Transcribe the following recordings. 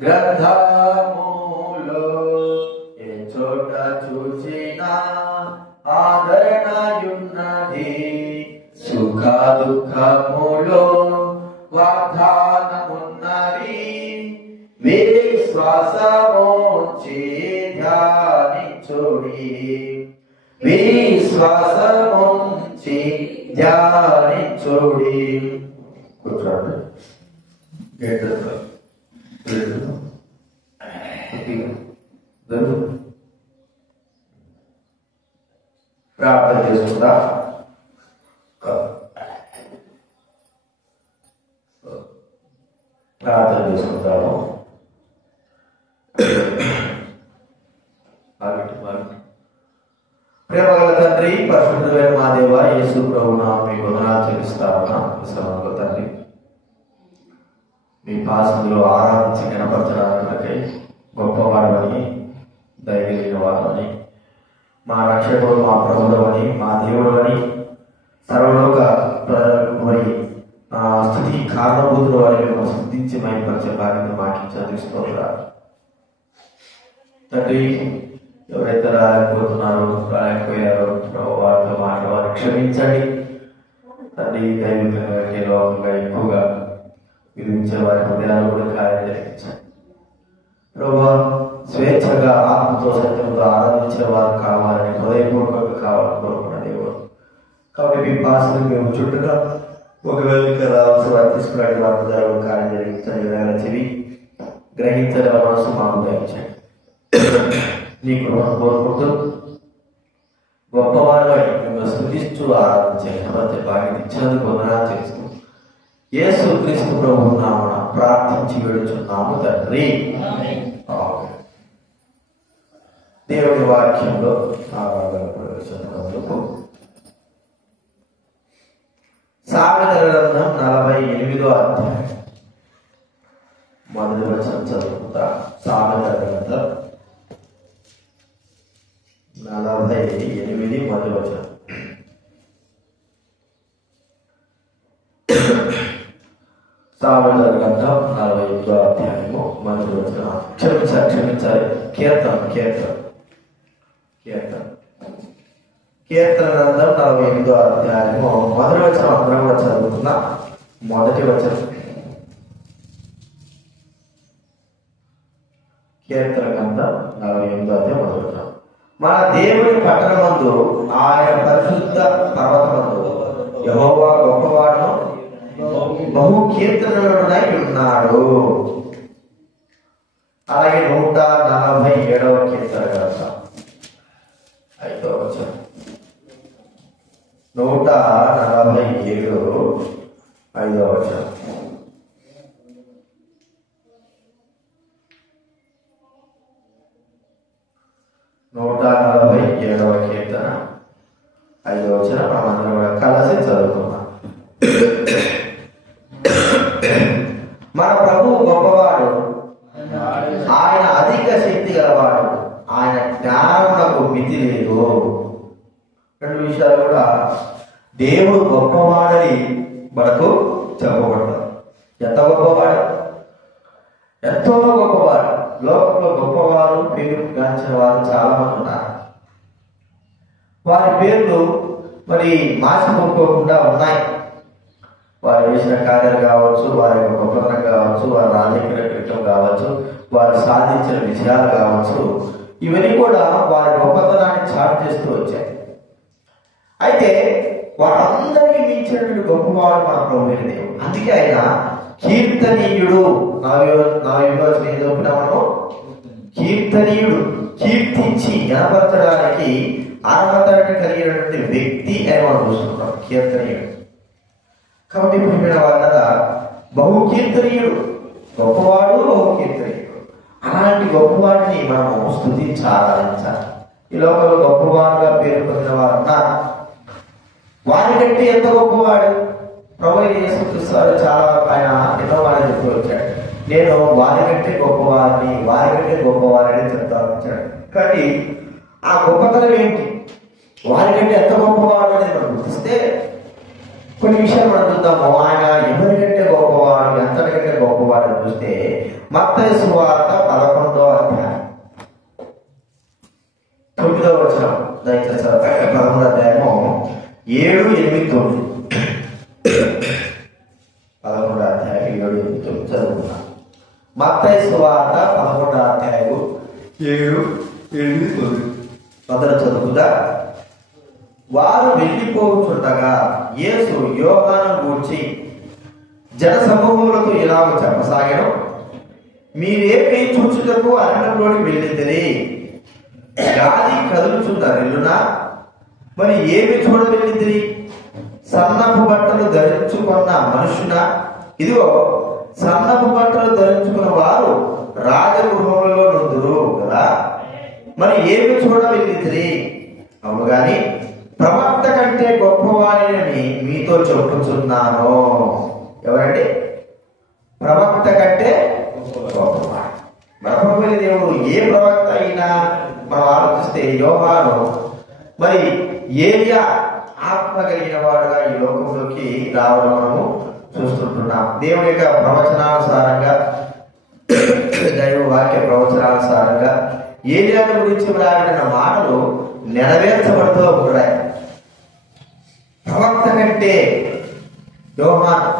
గ్రంథములో ఏ చోట చూసినా ఆదరణయున్నది. సుఖ దుఃఖములో వాగ్దానమున్నది. విశ్వాసముంచి ధ్యానించుడి. విశ్వాసముంచి ధ్యానించుడి. కూర్చోండి. ప్రార్థన చేసుకుందా. ప్రార్థన చేసుకుంటాము. ప్రేమగల తండ్రి, పరిశుద్ధుడైన మా దేవ యేసు ప్రభువున మీకు వందనాలు చెల్లిస్తామన్నా. తండ్రి, మీ పాసంలో ఆరాధించి కనపరచడానికై గొప్పవాడవని, దయగలిగిన వాడవని, మా రక్షకుడు, మా ప్రభుడవని, మా దేవుడవని, సర్వలోక మరి స్థుతి కారణభూతుల వారిని మేము స్థుతించి మైపరిచే భాగ్యం మాకు చదివిస్తున్నారు. తండ్రి, ఎవరైతే రాలేకపోతున్నారో, రాలేకపోయారో వారితో వారిని క్షమించండి తండ్రి. దైవికంగా లోకంగా ఎక్కువగా విధించే వారి హృదయాలు కూడా కార్యం జరిగించండి ప్రభువా. స్వేచ్ఛగా ఆత్మతో సత్యంతో ఆరాధించే వారు కావాలని హృదయపూర్వకంగా కావాలని కోరుకున్న దేవుడు. కాబట్టి మీ పాసలు మేము చుట్టూగా ఒకవేళ ఇక్కడ రావాల్సి వారు తీసుకురాని వారి హృదయాలు కార్యం జరిగించండి. వినగల చెవి, గ్రహించగల మనసు మాకు దయచండి. నీకు కోరుకుంటూ గొప్పవాడై మిమ్మల్ని స్తుతిస్తూ ఆరాధించండి. ప్రతి భాగ్యం ఇచ్చినందుకు వందనాలు చేస్తూ యేసు క్రీస్తు ప్రభువు నామమున ప్రార్థించి వేడుచున్నాము తండ్రి. దేవుని వాక్యంలో సామెతల గ్రంథం 48వ అధ్యాయం మొదటి వచనం చదువుకుంటా. సామెతల గ్రంథం 48 మొదటి వచనం. సామెతల గ్రంథం 48వ అధ్యాయము మొదటి వచనం. క్షమించాలి. కీర్తన గ్రంథం 48వ అధ్యాయము మొదటి వచనం అందరం కూడా చదువుతున్నా. మొదటి వచనం. కీర్తన గ్రంథం 48వ అధ్యాయం మొదటి వచనం. మన దేవుని పట్టణమందు ఆయన పరిశుద్ధ పర్వతమందు యెహోవా గొప్పవాడు, బహు కీర్తనలుడై ఉన్నాడు. అలాగే 147వ కీర్తన గ్రంథం 5వ వచనం. 147 5వ వచనం. నూట 47వ కీర్తన 5వ వచనం మనందరం కూడా కలిసి చదువుకున్నాం. మన ప్రభువు గొప్పవాడు, ఆయన అధిక శక్తి గలవాడు, ఆయన జ్ఞానమునకు మితి లేదు. రెండు విషయాలు కూడా దేవుడు గొప్పవాడని మనకు చెప్పబడతారు. ఎంత గొప్పవాడు, ఎంతో గొప్పవాడు. లోకంలో గొప్పవారు, పేరు గాంచిన వారు చాలా మంది ఉన్నారు. వారి పేర్లు మరి మార్చిపోకుండా ఉన్నాయి. వారు చేసిన కార్యాలు కావచ్చు, వారి యొక్క గొప్పతనం కావచ్చు, వారి రాజకీయ కృత్యం కావచ్చు, వారు సాధించిన విజయాలు కావచ్చు, ఇవన్నీ కూడా వారి గొప్పతనాన్ని చాటు చేస్తూ వచ్చాయి. అయితే వారందరికీ మించినటువంటి గొప్పవాడు మన ప్రభువైన దేవుడు. అందుకే ఆయన కీర్తనీయుడు. మనం కీర్తనీయుడు, కీర్తించి గణపరచడానికి అర్హత కలిగినటువంటి వ్యక్తి అని మనం చూస్తున్నాం. కీర్తనీయుడు కాబట్టి పుట్టిన వాళ్ళ బహు కీర్తనీయుడు, గొప్పవాడు, బహు కీర్తనీయుడు. అలాంటి గొప్పవాడిని మనము స్తుతించి ఆరాధించాలి. ఈ లోకంలో గొప్పవాడుగా పేరు పొందిన వారు ఉన్నారు. వారికంటే ఎంత గొప్పవాడు ప్రభువైన యేసుక్రీస్తు చాలా ఆయన ఎన్నో వాడిని చెప్తూ వచ్చాడు. నేను వారికంటే గొప్పవారిని చెప్తాను వచ్చాడు. కానీ ఆ గొప్పతనం ఏంటి, వారికంటే ఎంత గొప్పవాడు అనేది మనం గుర్తిస్తే కొన్ని విషయాలు మనం చూద్దాము. ఆయన ఎవరికంటే గొప్పవాడు, ఎంతకంటే గొప్పవాడు అని చూస్తే మత్తయి సువార్త 11వ అధ్యాయం 9వ వచనం. దయచేసి 11వ అధ్యాయము 7, 8, 9. 11వ అధ్యాయం 7, 8, 9 చదువుకున్నాం. మత్తయి సువార్త 11వ అధ్యాయం 7, 8, 9 మొదలు చదువుగా. వారు వెళ్ళిపోతుండగా యేసు యోహాను గూర్చి జన సమూహములకు ఇలాగ చెప్పసాగాను. మీరేమి చూచుటకు అరణ్యంలోకి వెళ్ళింది? గాలి కదులుచున్న రెల్లునా? మరి ఏమి చూడ వెళ్ళింది? సన్నపు బట్టలు ధరించుకున్న మనుషునా? ఇదిగో సన్నపు బట్టలు ధరించుకున్న వారు రాజగృహంలో నుందురు కదా. మరి ఏమి చూడ వెళ్ళింది? అవును గాని ప్రవక్త కంటే గొప్పవారిని మీతో చెప్పుచున్నాను. ఎవరండి? ప్రవక్త కంటే గొప్పవాడు. బ్రహ్మపల్లి దేవుడు ఏ ప్రవక్త అయినా మనం ఆలోచిస్తే యోహాను మరి ఏలియా ఆత్మ కలిగిన వాడుగా ఈ లోకంలోకి రావడం మనము చూస్తుంటున్నాం. దేవుని యొక్క ప్రవచనానుసారంగా, దైవ వాక్య ప్రవచనానుసారంగా ఏలియాను గురించి రాబడిన మాటలు నెరవేర్చబడుతూ ఉంటాయి. ప్రవక్త కంటే యోహాను,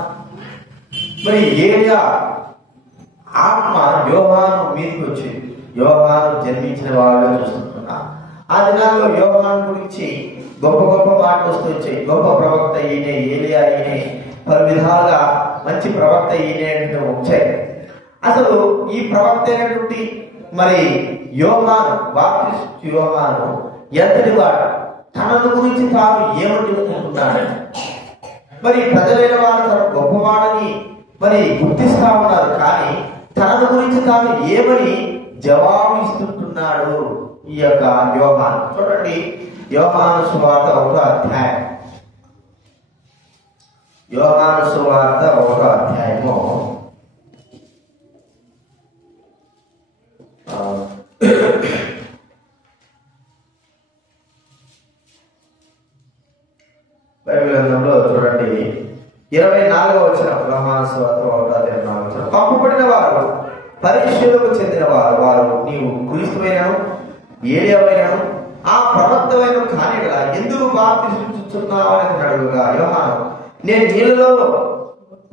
మరి ఏలియా ఆత్మ యోహాను మీదకి వచ్చింది. యోహాను జన్మించిన వాడుగా చూస్తుంటున్నా. ఆ దినాల్లో యోహాను గురించి గొప్ప గొప్ప మాటలు వస్తూ వచ్చాయి. గొప్ప ప్రవక్త ఈయనే, ఏలియా ఈయనే, పలు విధాలుగా మంచి ప్రవక్త ఈయనే అంటే వచ్చాయి. అసలు ఈ ప్రవక్త అయినటువంటి మరి యోహాను, బాప్టిస్ట్ యోహాను ఎంతటి వాడు? తనను గురించి తాను ఏమనుకుంటున్నాడు? మరి ప్రజలైన వారు తన గొప్పవాడని మరి గుర్తిస్తా ఉన్నారు, కానీ తనను గురించి తాను ఏమని జవాబు ఇస్తుంటున్నాడు ఈ యొక్క యోహాను? చూడండి, యోహాను సువార్త 1వ అధ్యాయం. యోహాను సువార్త 1వ అధ్యాయము బైబిల్ గ్రంథంలో చూడండి 24వ వచనం. యోహాను సువార్త 1వ అధ్యాయం 24వ వచనం. పంపబడిన వారు పరిశీలకు చెందిన వారు నీవు క్రీస్తువైనను ఏలియావైనను ఆ ప్రవక్తమైన కాని కదా ఎందుకు బాప్తిస్తున్నావు అని అడుగుగా యోహాను, నేను నీళ్ళలో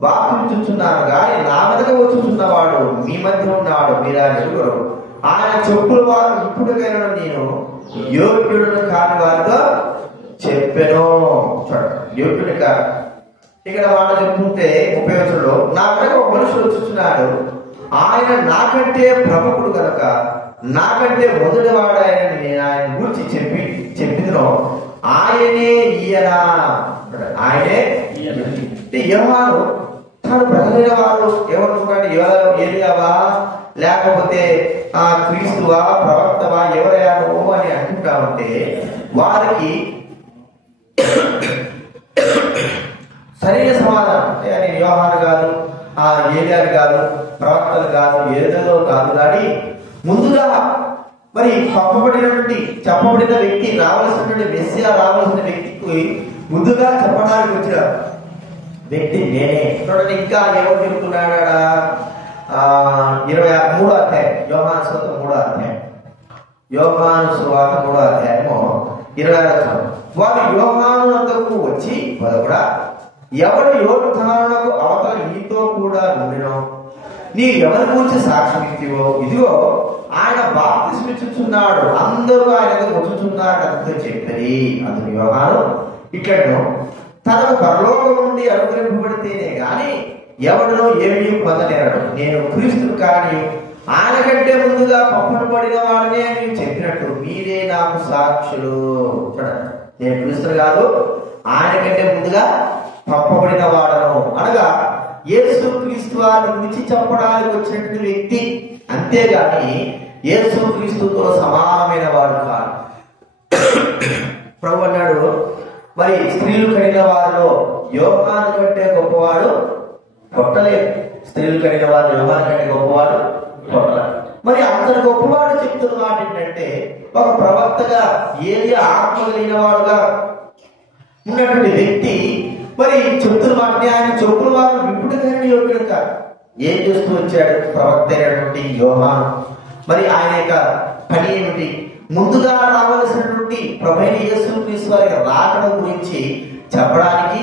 బాప్తిస్తున్నాను కానీ నా వెనక వచ్చుచున్నవాడు మీ మధ్య ఉన్నాడు, మీరు ఆయన ఎరుగరు. ఆయన చెప్పుల వారు ఇప్పటికైనా నేను యోగ్యుడు కాని వారితో చెప్పాను. చూడండి, యోగ్యుడు కాదు. ఇక్కడ మాట చెప్తుంటే 30వ వచనంలో నా వెనక ఒక మనుషుడు వచ్చుచున్నాడు, ఆయన నాకంటే ప్రముఖుడు కనుక నాకంటే మొదటి వాడాయని నేను ఆయన గురించి చెప్పినో ఆయనే ఈయన. ఆయనే యోహాను తాను ప్రజలైన వారు ఎవరుకోండి, ఏలియావా లేకపోతే క్రీస్తువా ప్రవక్తవా ఎవరయ్యాను అని అంటుంటా ఉంటే వారికి సరైన సమాధానం అని యోహాను కాదు, ఏలియాలు కాదు, ప్రవక్తలు కాదు, ఏదో కాదు, కానీ ముందుగా మరి చెప్పబడిన వ్యక్తి రావాల్సినటువంటి మెస్సియా రావాల్సిన వ్యక్తికి ముందుగా చెప్పడానికి వచ్చిన వ్యక్తి నేనే. చూడండి, ఇంకా ఎవరు చెప్తున్నాడా? 23వ అధ్యాయం యోహాను సువార్త 3వ అధ్యాయం. యోహాను సువార్త 3వ అధ్యాయము 20వ వచనం. వారు యోహాను వద్దకు వచ్చి కూడా ఎవడు యోర్దానునకు అవతల నీతో కూడా నుండినో నీ ఎవరి గురించి సాక్ష్యం ఇచ్చివో ఇదిగో ఆయన బాప్తిస్మిచ్చుచున్నాడు, అందరూ ఆయన వచ్చుచున్నాడు అంతా చెప్పని. అందుకు యోహాను ఇట్లను తనకు పరలోకం నుండి అనుగ్రహింపబడితేనే గాని ఎవడనో ఏమీ పొందనేరడు. నేను క్రీస్తును కానీ ఆయన కంటే ముందుగా పంపబడిన వాడినే అని చెప్పినట్టు మీరే నాకు సాక్షులు. చూడండి, నేను క్రీస్తును కాదు, ఆయన కంటే ముందుగా పంపబడిన వాడను. అనగా యేసు క్రీస్తు వారిని గురించి చెప్పడానికి వచ్చినటువంటి వ్యక్తి, అంతేగాని యేసు క్రీస్తుతో సమానమైన వాడు కాదు. ప్రభు అన్నాడు, మరి స్త్రీలు కడిగిన వారిలో యోహాను కంటే గొప్పవాడు కొట్టలేదు. స్త్రీలు కడిగిన వారు యోహాను కంటే గొప్పవాడు కొట్టలేదు. మరి అంత గొప్పవాడు చెప్తున్న మాట ఏంటంటే, ఒక ప్రవక్తగా ఏలియా ఆత్మ కలిగిన వాడుగా ఉన్నటువంటి వ్యక్తి మరి చెప్తున్న మాటని ఆయన చెప్పుల వారు విప్పుడుగా యోగ్యుడు కాదు. ఏం చేస్తూ వచ్చాడు ప్రవక్త అయినటువంటి యోహాను? మరి ఆయన యొక్క పని ఏమిటి? ముందుగా రావలసినటువంటి ప్రభువైన యేసుక్రీస్తు వారి రాకడ గురించి చెప్పడానికి,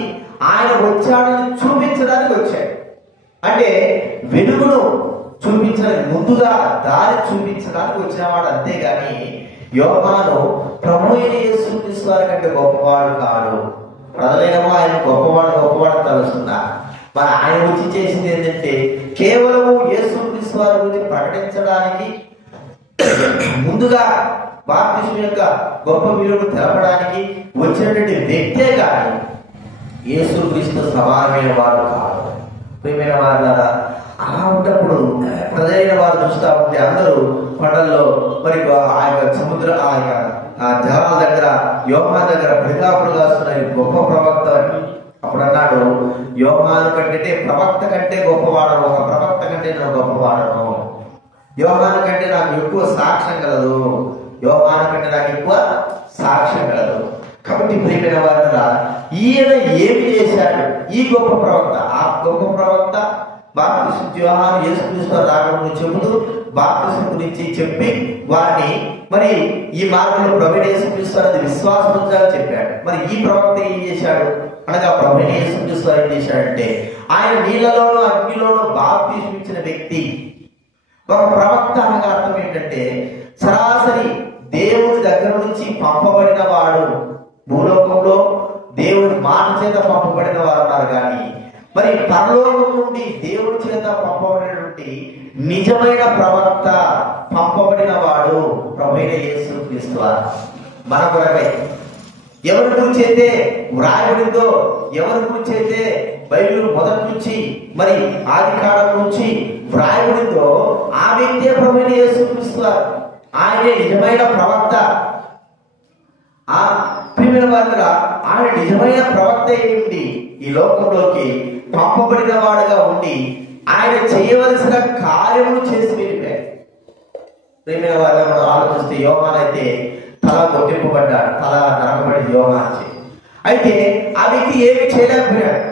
ఆయన వచ్చాడని చూపించడానికి వచ్చాడు. అంటే వెలుగును చూపించడానికి, ముందుగా దారి చూపించడానికి వచ్చినవాడు. అంతేగాని యోహాను ప్రభువైన యేసుక్రీస్తు వారి కంటే గొప్పవాడు కాడు. ప్రజలేమో ఆయన గొప్పవాడు తలుస్తున్నారు. మరి ఆయన వచ్చి చేసింది ఏంటంటే కేవలము యేసుక్రీస్తు వారి గురించి ప్రకటించడానికి, ముందుగా బాప్తిస్మం యొక్క గొప్ప విలువను తెలపడానికి వచ్చినటువంటి వ్యక్తే కానీ యేసుక్రీస్తు సమానమైన వారు కాదు. ప్రియమైన వారు ద్వారా అలా ఉన్నప్పుడు ప్రజలైన వారు చూస్తూ ఉంటే అందరూ కొండల్లో మరి ఆ యొక్క సముద్ర ఆ యొక్క జలాల దగ్గర యోహాను దగ్గర పడిగాపులు కాస్తున్న గొప్ప ప్రవక్త. అప్పుడు అన్నాడు, యోహాను కంటే ప్రవక్త కంటే గొప్పవాడను, ఒక ప్రవక్త కంటే నేను గొప్పవాడను, యోహాను కంటే నాకు ఎక్కువ సాక్ష్యం కలదు, యోహాను కంటే నాకు ఎక్కువ సాక్ష్యం కలదు. కాబట్టి ప్రియమైన వారురా, ఈయన ఏమి చేశాడు? ఈ గొప్ప ప్రవక్త, ఆ గొప్ప ప్రవక్త బాప్తిస్మం యోహాను యేసుక్రీస్తు రాకడ గురించి చెబుతూ బాప్తిస్మం గురించి చెప్పి వారిని మరి ఈ మార్గంలో ప్రభువైన యేసుక్రీస్తు అనేది విశ్వాసం ఉంచాలని చెప్పాడు. మరి ఈ ప్రవక్త ఏం చేశాడు అనగా ప్రభువైన యేసుక్రీస్తు ఏం చేశాడంటే ఆయన నీళ్లలోనూ అగ్నిలోనూ బాప్తిస్మం ఇచ్చిన వ్యక్తి. ఒక ప్రవక్త అనగా అర్థం ఏంటంటే సరాసరి దేవుని దగ్గర నుంచి పంపబడిన వాడు. భూలోకంలో దేవుని మాట చేత పంపబడిన వారు ఉన్నారు, కానీ మరి పరలోకం నుండి దేవుడి చేత పంపబడినటువంటి నిజమైన ప్రవక్త, పంపబడిన వాడు ప్రభువైన యేసుక్రీస్తు వారు. మన కొరకై ఎవరి గురించి అయితే వ్రాయబడిందో, ఎవరి గురించి అయితే బైబిల్ మొదటి నుంచి మరి ఆది కాలం నుంచి వ్రాయబడిందో ఆ వ్యక్తే ప్రభువైన యేసుక్రీస్తు వారు. ఆయనే నిజమైన ప్రవక్త. ఆ ప్రియమైన వారుగా ఆయన నిజమైన ప్రవక్త ఏమిటి? ఈ లోకంలోకి పంపబడిన వాడుగా ఉండి ఆయన చేయవలసిన కార్యములు చేసి వెళ్ళిపోయాడు. ప్రియమైన వారుగా మనం ఆలోచిస్తే యోహాను అయితే తల కొట్టింపబడ్డాడు, తల నరకబడి యోహాను. అయితే ఆ వ్యక్తి ఏమి చేయలేకపోయాడు.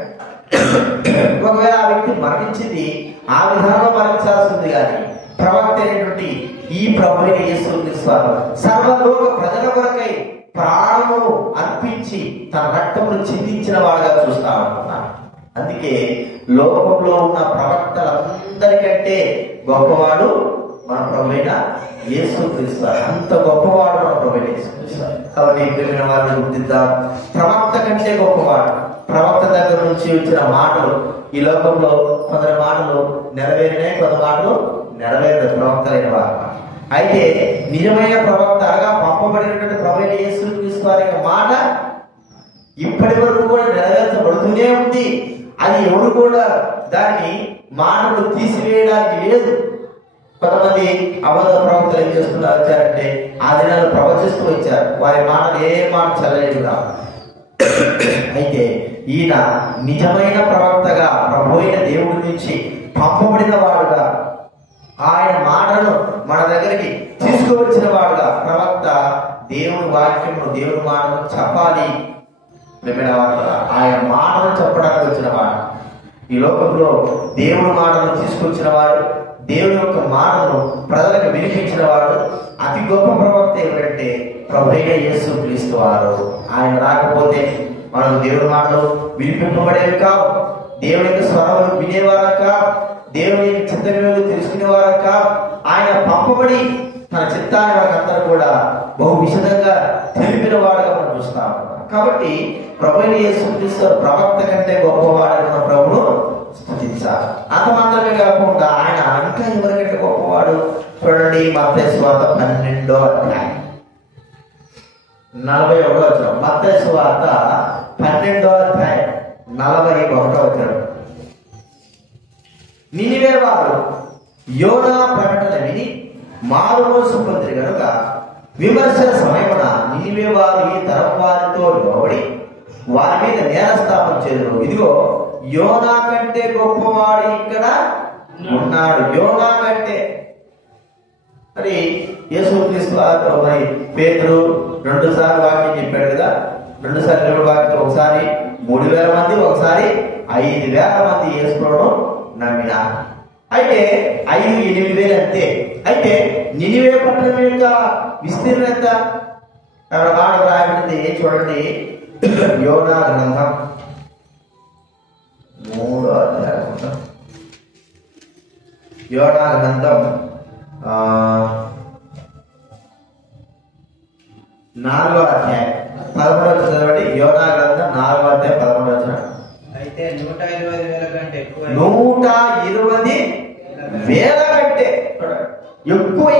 ఒకవేళ ఆ వ్యక్తి మరణించింది ఆ విధానంలో మరణించాల్సింది, కానీ ప్రవక్త అయినటువంటి ఈ ప్రభువైన యేసుక్రీస్తు వారు సర్వలోక ప్రజల కొరకై ప్రాణము అర్పించి తన రక్తమును చిందించిన వాడుగా చూస్తా ఉంటున్నాను. అందుకే లోకంలో ఉన్న ప్రవక్తలందరికంటే గొప్పవాడు మన ప్రభువైన యేసుక్రీస్తు వారు. అంత గొప్పవాడు మన ప్రభువైన యేసుక్రీస్తు వారు. కాబట్టి ప్రియమైన వారిని గుర్తిద్దాం. ప్రవక్త కంటే గొప్పవాడు. ప్రవక్త దగ్గర నుంచి వచ్చిన మాటలు ఈ లోకంలో కొందరి మాటలు నెరవేరినాయి, కొంత మాటలు నెరవేరిన ప్రవక్తలైన వారు. అయితే నిజమైన ప్రవక్తగా పంపబడినటువంటి ప్రభువైన యేసుక్రీస్తు వారి యొక్క మాట ఇప్పటి వరకు కూడా నెరవేర్చబడుతూనే ఉంది. అది ఎవరు కూడా దాన్ని మాటలు తీసివేయడానికి లేదు. కొంతమంది అబద్ధ ప్రవక్తలు ఏం చేస్తున్నారు వచ్చారంటే ఆ దినాలు ప్రవచిస్తూ వచ్చారు, వారి మాటలు ఏ మాట చల్లలేదు కాదు. అయితే ఈయన నిజమైన ప్రవక్తగా ప్రభువైన దేవుడి నుంచి పంపబడిన వాడుగా, ఆయన మాటను మన దగ్గరికి తీసుకువచ్చిన వాడుగా, ప్రవక్త దేవుని వాక్యమును దేవుని మాటను చెప్పాలి. ఆయన మాటను చెప్పడానికి వచ్చిన వాడు. ఈ లోకంలో దేవుని మాటను తీసుకొచ్చిన వాడు, దేవుని యొక్క మాటను ప్రజలకు వినిపించిన వాడు, అతి గొప్ప ప్రవక్త ఏమిటంటే ప్రభువైన యేసుక్రీస్తు వారు. ఆయన రాకపోతే మనం దేవుని మాటలు వినిపింపబడేవి కావు, దేవుని యొక్క స్వరం వినేవారం కావు, దేవుని యొక్క చిత్తమేమో తెలుసుకునేవారం కావు. ఆయన పంపబడి తన చిత్తాన్ని వాళ్ళందరూ కూడా బహు విశదంగా తెలిపిన వాడుగా మనం చూస్తాం. కాబట్టి ప్రభువైన యేసుక్రీస్తు ప్రవక్త కంటే గొప్పవాడైన ప్రభువును స్తుతించాలి. అంత మాత్రమే కాకుండా ఆయన ఇంకా ఎవరికంటే గొప్పవాడు చూడండి. మత్తయి సువార్త 12వ అధ్యాయం 41వ వచనం. మత్తయి సువార్త 12వ అధ్యాయం 41వ వచనం. నినివే వారు యోనా ప్రకటన విని మారుమోసు పొందిరి గనుక విమర్శ సమయమున నినివే వారు ఈ తరం వారితో లోబడి వారి మీద నేరస్థాపన చేదురు. ఇదిగో యోనా కంటే గొప్పవాడు ఇక్కడ ఉన్నాడు. యోనా కంటే మరి యేసుక్రీస్తు వారు మరి పేతురు 2 సార్లు వాక్యం చెప్పాడు కదా. 2 సార్లు దేవుడి వాక్యం, ఒకసారి 3000 మంది, ఒకసారి 5000 మంది యేసును నమ్మినారు. అయితే 5,000-8,000 అంతే. అయితే నినివే పట్టణం యొక్క విస్తీర్ణం ఎంత? అక్కడ మాట రాయబడింది చూడండి. యోనా గ్రంథం 3వ అధ్యాయం. యోనా గ్రంథం 4వ అధ్యాయం 11వ చదవండి. యోనా గ్రంథం 4వ అధ్యాయం 11వ వచనం. అయితే 120,000 కంటే ఎక్కువ 120,000 కంటే ఎక్కువై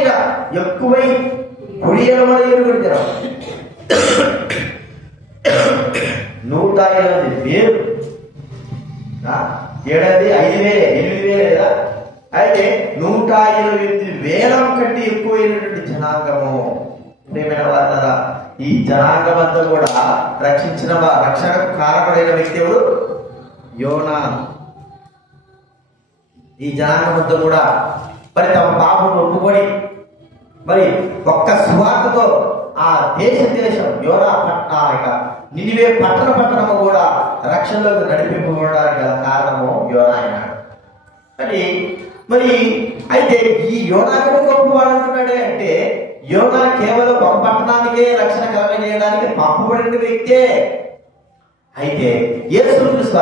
కుడి ఎడమల ఎరుగుడితనం 120,000 ఏడాది 5,000-8,000 లేదా? అయితే 120,000 కంటే ఎక్కువైనటువంటి జనాంగము. ప్రియమైన వారలారా, ఈ జనాంగం అంతా కూడా రక్షణకు కారణమైన వ్యక్తి ఎవరు? యోనా. ఈ జనాంగం అంతా కూడా మరి తమ పాపను ఒప్పుకొని మరి ఒక్క సువార్తతో ఆ దేశం యోనా నినివే పట్టణము కూడా రక్షణలోకి నడిపింపబడడానికి గల కారణము యోనా అయినాడు. మరి అయితే ఈ యోనా కంటే గొప్పవాడు అంటున్నాడే అంటే యోనా కేవలం ఒక పట్టణానికే రక్షణ కలగజేయడానికి పంపబడిన వ్యక్తే. అయితే యేసుక్రీస్తు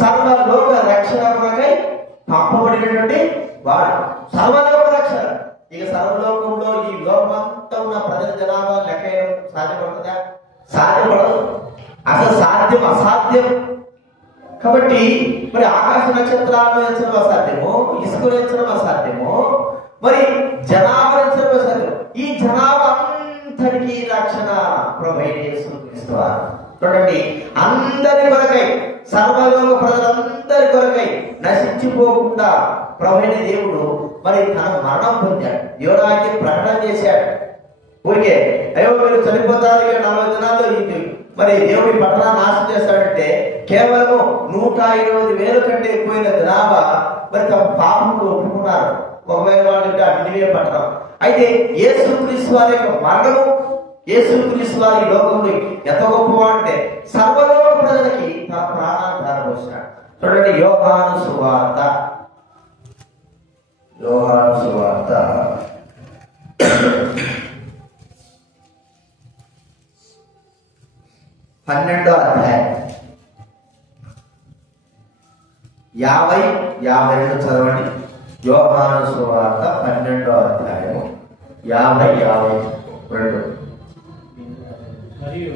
సర్వలోక రక్షణ కొరకై పంపబడినటువంటి వాడు. సర్వలోక రక్షణ. ఇక సర్వలోకంలో ఈ లోకమంతా ఉన్న ప్రజల జనాభా లెక్క సాధ్యపడుతుందా? సాధ్యపడదు. అసలు అసాధ్యం. కాబట్టి మరి ఆకాశ నక్షత్రాలను ఎంచడం అసాధ్యము, ఇసుకను ఎంచడం అసాధ్యము, మరి జనాభా ఎంచడం అసాధ్యం. ఈ జనాభా అంతటికీ రక్షణ ప్రభువైన యేసుక్రీస్తు వారు. చూడండి, అందరి కొరకై, సర్వలోక ప్రజలందరి కొరకై నశించిపోకుండా ప్రభువైన దేవుడు మరి తన మరణం పొందాడు. యోనాకి ప్రకటన చేశాడు. ఊరికే అయ్యో మీరు చనిపోతారు 40 దినాల్లో మరి దేవుడి పట్టణాన్ని నాశనం చేస్తాడంటే కేవలం 120,000 కంటే ఎక్కువైన జనాభా మరి తమ పాపములు ఒప్పుకున్నారు. ఒకవేళ వాళ్ళంటే నినివే పట్టణం. అయితే యేసుక్రీస్తు వారి యొక్క మరణము, యేసుక్రీస్తు వారి లోకంలో ఎంత గొప్పవాడు అంటే సర్వలోక ప్రజలకి తన ప్రాణాన్ని ధారపోసినాడు. చూడండి, యోహాను సువార్త 12వ అధ్యాయం 50-52 చదవండి. యోహాను సువార్త 12వ అధ్యాయం 50-52. మరియు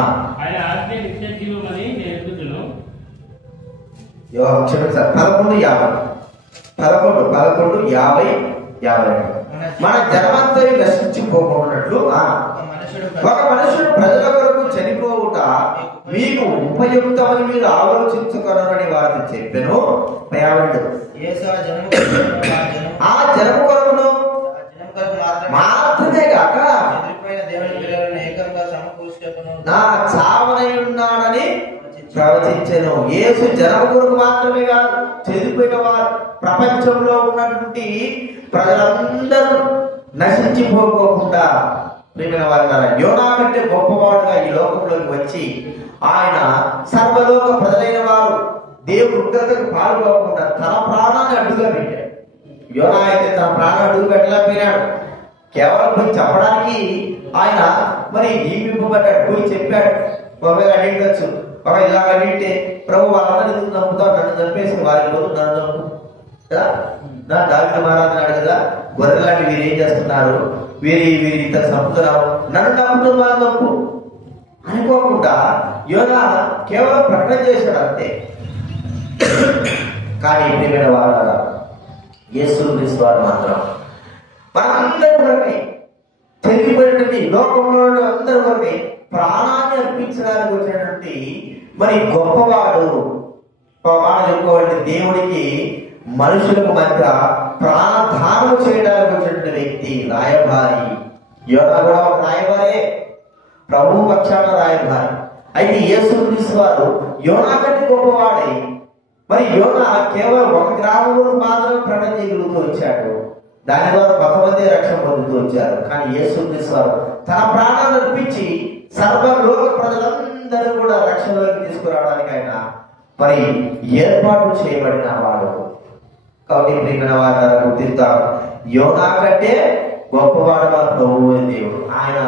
ఆయన ఆజ్ఞ నిత్య జీవమని నేను ఎరుగుదును. క్షమించాలి, 11-50-52. మన జనమంతా నశించిపోకున్నట్లు ఒక మనుషుడు ప్రజల కొరకు చనిపోవుట మీకు ఉపయుక్తమని మీరు ఆలోచించుకొనని వారిని చెప్పెను. ఆ జనము కొరకును మాత్రమే కాక నా చావనై ఉన్నాడని ప్రవచించెను. యేసు జనము కొరకు మాత్రమే కాదు, చనిపోయిన వారు ప్రపంచంలో ఉన్నటువంటి ప్రజలందరూ నశించిపోకుండా ప్రియమైన వారు యోనా కంటే గొప్పవాడుగా ఈ లోకంలోకి వచ్చి ఆయన సర్వలోక ప్రజలైన వారు దేవుడు ఉగ్రతకు పాల్గొకుండా తన ప్రాణాన్ని అడ్డుగా పెట్టాడు. యోనా అయితే తన ప్రాణం అడ్డుగా పెట్టలేకపోయినాడు. కేవలం పోయి చెప్పడానికి ఆయన మరి నియమింపబడ్డాడు. పోయి చెప్పాడు. ఒకవేళ అడిగచ్చు, ఒక ఇలాగ అడిగితే ప్రభు వాళ్ళందరూ ఎందుకు నమ్ముతావు, నన్ను చంపేసి వారి రోజు నన్ను నమ్ము కదా. నా దావిద మహారాజు కదా, గొర్రెలాంటి వీరు ఏం చేస్తున్నారు, వీరి ఇంత సంపుతున్నావు, నన్ను నమ్ముతున్న వాళ్ళు నమ్ము అనుకోకుండా యోనా కేవలం ప్రకటన చేశాడు అంతే. కానీ ప్రియమైన వారు యేసుక్రీస్తు వారు మాత్రం మనందరి కొరకై, చెరిగిపోయినటువంటి లోకంలో అందరి కొరకై ప్రాణాన్ని అర్పించడానికి వచ్చినటువంటి మరి గొప్పవాడు. మాట చెప్పుకోవాలంటే దేవుడికి మనుషులకు మధ్య ప్రాణదానం చేయడానికి వచ్చినటువంటి వ్యక్తి రాయబారి. యోనా కూడా ఒక రాయబారే, ప్రభు పక్షాన రాయబారి. అయితే యేసుక్రీస్తు వారు యోనా కంటే గొప్పవాడై మరి యోనా కేవలం ఒక గ్రామంలో మాత్రమే ప్రకటన చేయగలుగుతూ వచ్చాడు. దాని ద్వారా కొంతమంది రక్షణ పొందుతూ వచ్చారు. కానీ యేసుక్రీస్తు వారు తన ప్రాణాన్ని అర్పించి సర్వలోక ప్రజలందరూ కూడా రక్షణలోకి తీసుకురావడానికి ఆయన మరి ఏర్పాటు చేయబడిన వాడు. కాబట్టి ప్రియమైన వారు గుర్తిస్తాం, యోనా కంటే గొప్పవాడు మన ప్రభువు అయిన దేవుడు. ఆయన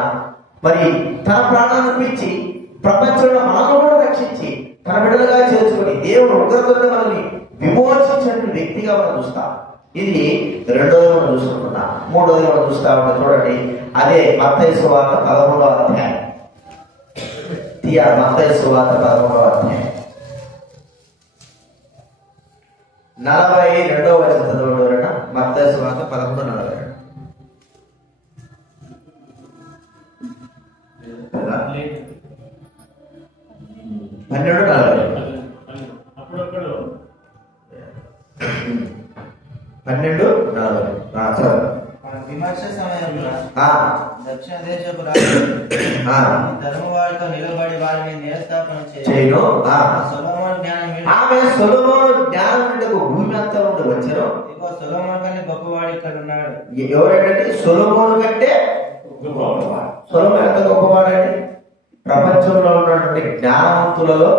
మరి తన ప్రాణాన్ని అర్పించి ప్రపంచంలో మనల్ని కూడా రక్షించి తన బిడ్డలుగా చేర్చుకొని దేవుడు ఉగ్రతను మనల్ని విమోచించిన వ్యక్తిగా మనం చూస్తాం. ఇది రెండోది మనం చూసుకుంటున్నాం. మూడోది మనం చూస్తా ఉంటే చూడండి, అదే మత్తయి సువార్త 13వ అధ్యాయం. మత్తయి సువార్త 13వ అధ్యాయం 42వ వచనం చదవడం. మత్తయి సువార్త 11:42. 12:40. అప్పుడప్పుడు 12:40. విమర్శ సమయంలో ఆ, దక్షిణ దేశపు రాజు ఆ, ధర్మ వారితో నిలబడి వారి మీద నేరస్థాపన చేయను. ఆ, సొలొమోను జ్ఞానం వీడు. ఆమె సొలొమోను జ్ఞానమునకు భూమి అంతా నుండి వచ్చారు. ఇదిగో సొలొమోను కన్నా గొప్పవాడు ఇక్కడ ఉన్నాడు. ఎవరంటే సొలొమోను కంటే గొప్పవాడు. సొలొమోను ఎంత గొప్పవాడండి? ప్రపంచంలో ఉన్నటువంటి జ్ఞానవంతులలో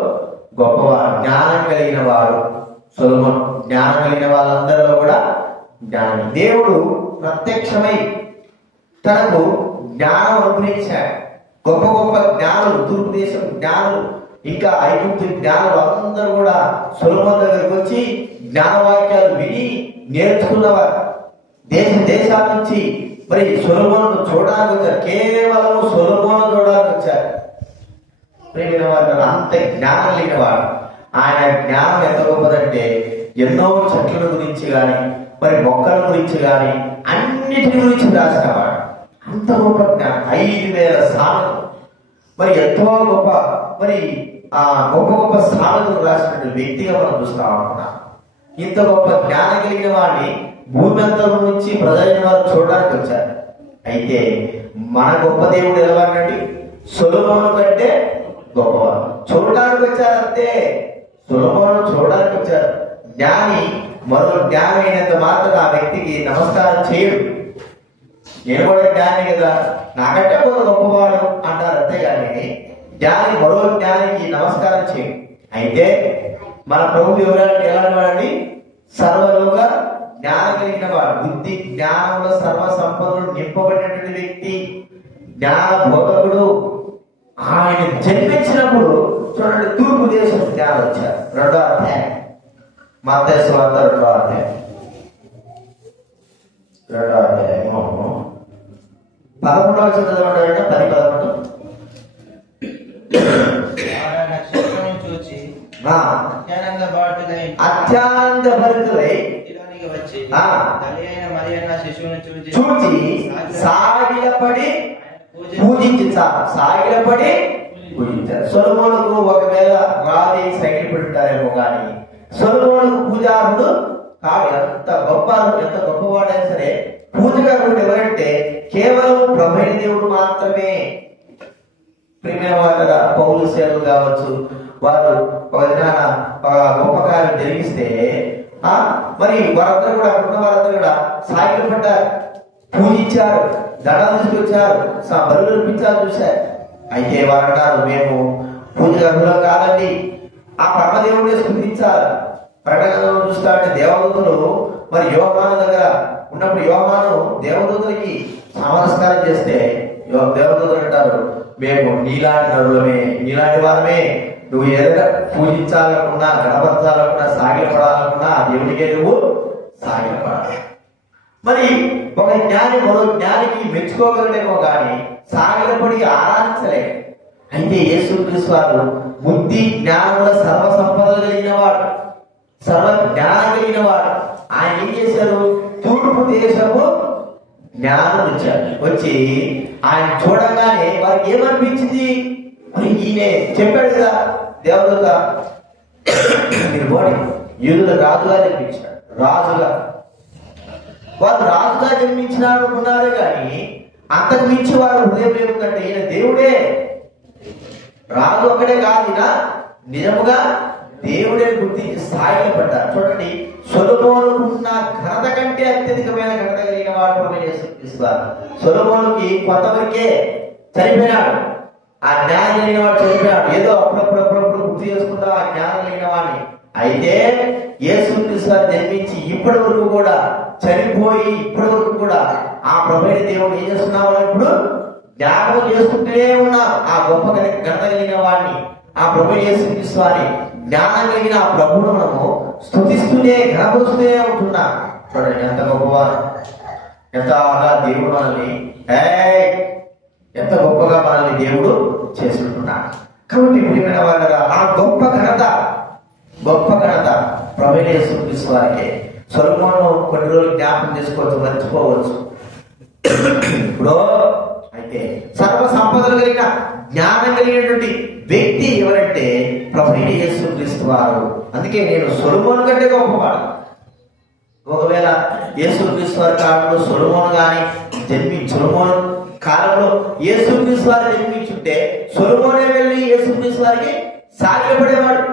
గొప్పవాడు, జ్ఞానం కలిగిన వాడు సొలొమోను. జ్ఞానం కలిగిన వాళ్ళందరిలో కూడా జ్ఞానం. దేవుడు ప్రత్యక్షమై తనకు జ్ఞానం అనుగ్రహించాడు. గొప్ప గొప్ప జ్ఞానులు, తూర్పు దేశం జ్ఞానులు, ఇంకా ఐగుప్తు జ్ఞానులు అందరూ కూడా సొలొమోను దగ్గరకు వచ్చి జ్ఞానవాక్యాలు విని నేర్చుకున్నవారు. దేశాల నుంచి మరి సొలొమోను చూడడానికి వచ్చారు. కేవలం సొలొమోను చూడడానికి వచ్చారు. ప్రేమిన వారు అంత జ్ఞానం లేనివాడు. ఆయన జ్ఞానం ఎంత గొప్పదంటే ఎన్నో చెట్ల గురించి కానీ మరి మొక్కల గురించి కానీ అన్నిటి గురించి రాసినవాడు. అంత గొప్ప జ్ఞానం. 5,000 సామెతలు, మరి ఎంతో గొప్ప మరి ఆ గొప్ప గొప్ప సామెతలు రాసినటువంటి వ్యక్తిగా మనం చూస్తా ఉంటున్నాం. ఇంత గొప్ప జ్ఞానం కలిగిన వాడిని భూమి అంతరం నుంచి ప్రజలైన వారు చూడడానికి వచ్చారు. అయితే మన గొప్ప దేవుడు ఎలాగండి? సొలొమోను కంటే గొప్పవాడు. చూడడానికి వచ్చారు అంతే. సొలొమోను చూడడానికి వచ్చారు. జ్ఞాని మరో జ్ఞానం అయినంత మాత్రం ఆ వ్యక్తికి నమస్కారం చేయడు. నేను కూడా జ్ఞాని కదా, నాకంటే కొంత గొప్పవాడు అంటారు అంతేగాని జ్ఞాని మరో జ్ఞానికి నమస్కారం చేయడు. అయితే మన ప్రభు ఎవరంటే ఎలాంటి వాడిని? సర్వలోక జ్ఞానం కలిగిన వాడు, బుద్ధి జ్ఞానంలో సర్వ సంపదలు నింపబడినటువంటి వ్యక్తి, జ్ఞాన బోధకుడు. ఆయన జన్మించినప్పుడు చూడండి, తూర్పు దేశం జ్ఞానం వచ్చారు. 2వ అధ్యాయం మత్తయి సువార్త 2వ అధ్యాయం 11వ చదవండి. 10-11. నక్షత్రం చూచి అత్యానంద భరితులై వచ్చి ఆ, తల్లి అయిన మరియన్న శిశువును చూచి సాగిలపడి సాగిలపడి పూజించారు. సొలొమోనుకు ఒకవేళ రాజు సైకిల్ పెడతారేమో కానీ సొలొమోనుకు పూజారుడు కాదు. ఎంత గొప్పవాడైనా సరే పూజగారుడు ఎవరంటే కేవలం ప్రభువైన దేవుడు మాత్రమే. ప్రియమైన వారు పౌలు సేవలు కావచ్చు, వారు ఒక దినాన గొప్ప కార్యం జరిగిస్తే మరి వారందరూ కూడా ఉన్న వారందరూ కూడా సాగిలు పడ్డారు, పూజించారు, దండ తీసుకొచ్చారు, బలులు అర్పించారు, చూశారు. అయితే వారు అంటారు, మేము పూజగర్భులో కాదండి, ఆ పరమదేవుడిని స్తుతించాలి. ప్రకటనలో చూస్తా అంటే దేవదూతలు మరి యోహాను దగ్గర ఉన్నప్పుడు యోహాను దేవదూతలకి నమస్కారం చేస్తే దేవదూతలు అంటారు, మేము నీలాంటి నరులమే, నీలాంటి వారమే, నువ్వు ఏదైనా పూజించాలనుకున్నా, గణపరచాలనుకున్నా, సాగిలపడాలనుకున్నా ఆ దేవుడికే నువ్వు సాగిలపడాలి. మరి ఒక జ్ఞాని మరో జ్ఞానికి మెచ్చుకోగలడేమో కానీ సాగిలపడి ఆరాధించలేడు. అయితే యేసుక్రీస్తు వారు బుద్ధి జ్ఞానంలో సర్వ సంపదలు కలిగిన వాడు, సర్వ జ్ఞానం కలిగిన వాడు. ఆయన ఏం చేశారు? తూర్పు దేశము జ్ఞానం వచ్చి ఆయన చూడగానే వారికి ఏమనిపించింది? మరి ఈయన చెప్పాడు కదా దేవదూత, మీరు పోనీ యూదుల రాజుగా జన్మించాడు, రాజుగా. వారు రాజుగా జన్మించినారు అనుకున్నారే కానీ అంతకు మించి వారు హృదయం ఏముందంటే ఈయన దేవుడే, రాజు ఒక్కడే కాదు, ఈయన నిజముగా దేవుడే గుర్తించి స్థాయిలో పడ్డారు. చూడండి, సొలొమోనుకున్న ఘనత కంటే అత్యధికమైన ఘనత కలిగిన వాడు యేసుక్రీస్తు. సొలొమోనుకి కొంతవరకే చనిపోయినాడు, ఆ జ్ఞానం కలిగిన వాడు చనిపోయినాడు. ఏదో అప్పుడప్పుడు గుర్తు చేసుకుంటా ఆ జ్ఞానం కలిగిన వాడిని అయితే యేసుక్రీస్తు వారు జన్మించి ఇప్పటి వరకు కూడా చనిపోయి ఇప్పటి వరకు కూడా ఆ ప్రభువైన దేవుడు ఏం చేస్తున్నావు ఇప్పుడు జ్ఞాపకం చేసుకుంటూనే ఉన్నాం. ఆ గొప్ప ఘనత కలిగిన వాడిని, ఆ ప్రభు యేసుక్రీస్తు వారి జ్ఞానం కలిగిన ఆ ప్రభువును మనము స్తుతిస్తూనే ఘనపరుస్తూనే ఉంటున్నాం. చూడండి ఎంత గొప్పవారు, ఎంతగా దేవుడు మనల్ని ఎంత గొప్పగా మనల్ని దేవుడు చేసుకుంటున్నాడు. కాబట్టి ప్రియమైన వారు ఆ గొప్ప ఘనత ప్రభువైన యేసుక్రీస్తు వారికి. సొలొమోను కొన్ని రోజులు జ్ఞాపకం చేసుకోవచ్చు, మర్చిపోవచ్చు. ఇప్పుడు అయితే సర్వ సంపదలు కలిగిన జ్ఞానం కలిగినటువంటి వ్యక్తి ఎవరంటే ప్రభువైన యేసుక్రీస్తు వారు. అందుకే నేను సొలొమోను కంటే గొప్పవాడు. ఒకవేళ యేసుక్రీస్తు వారి కాలంలో సొలొమోను కానీ సొలొమోను కాలంలో యేసుక్రీస్తు వారు జన్మించుంటే సొలొమోనే వెళ్ళి యేసుక్రీస్తు వారికి సాగిలపడేవాడు,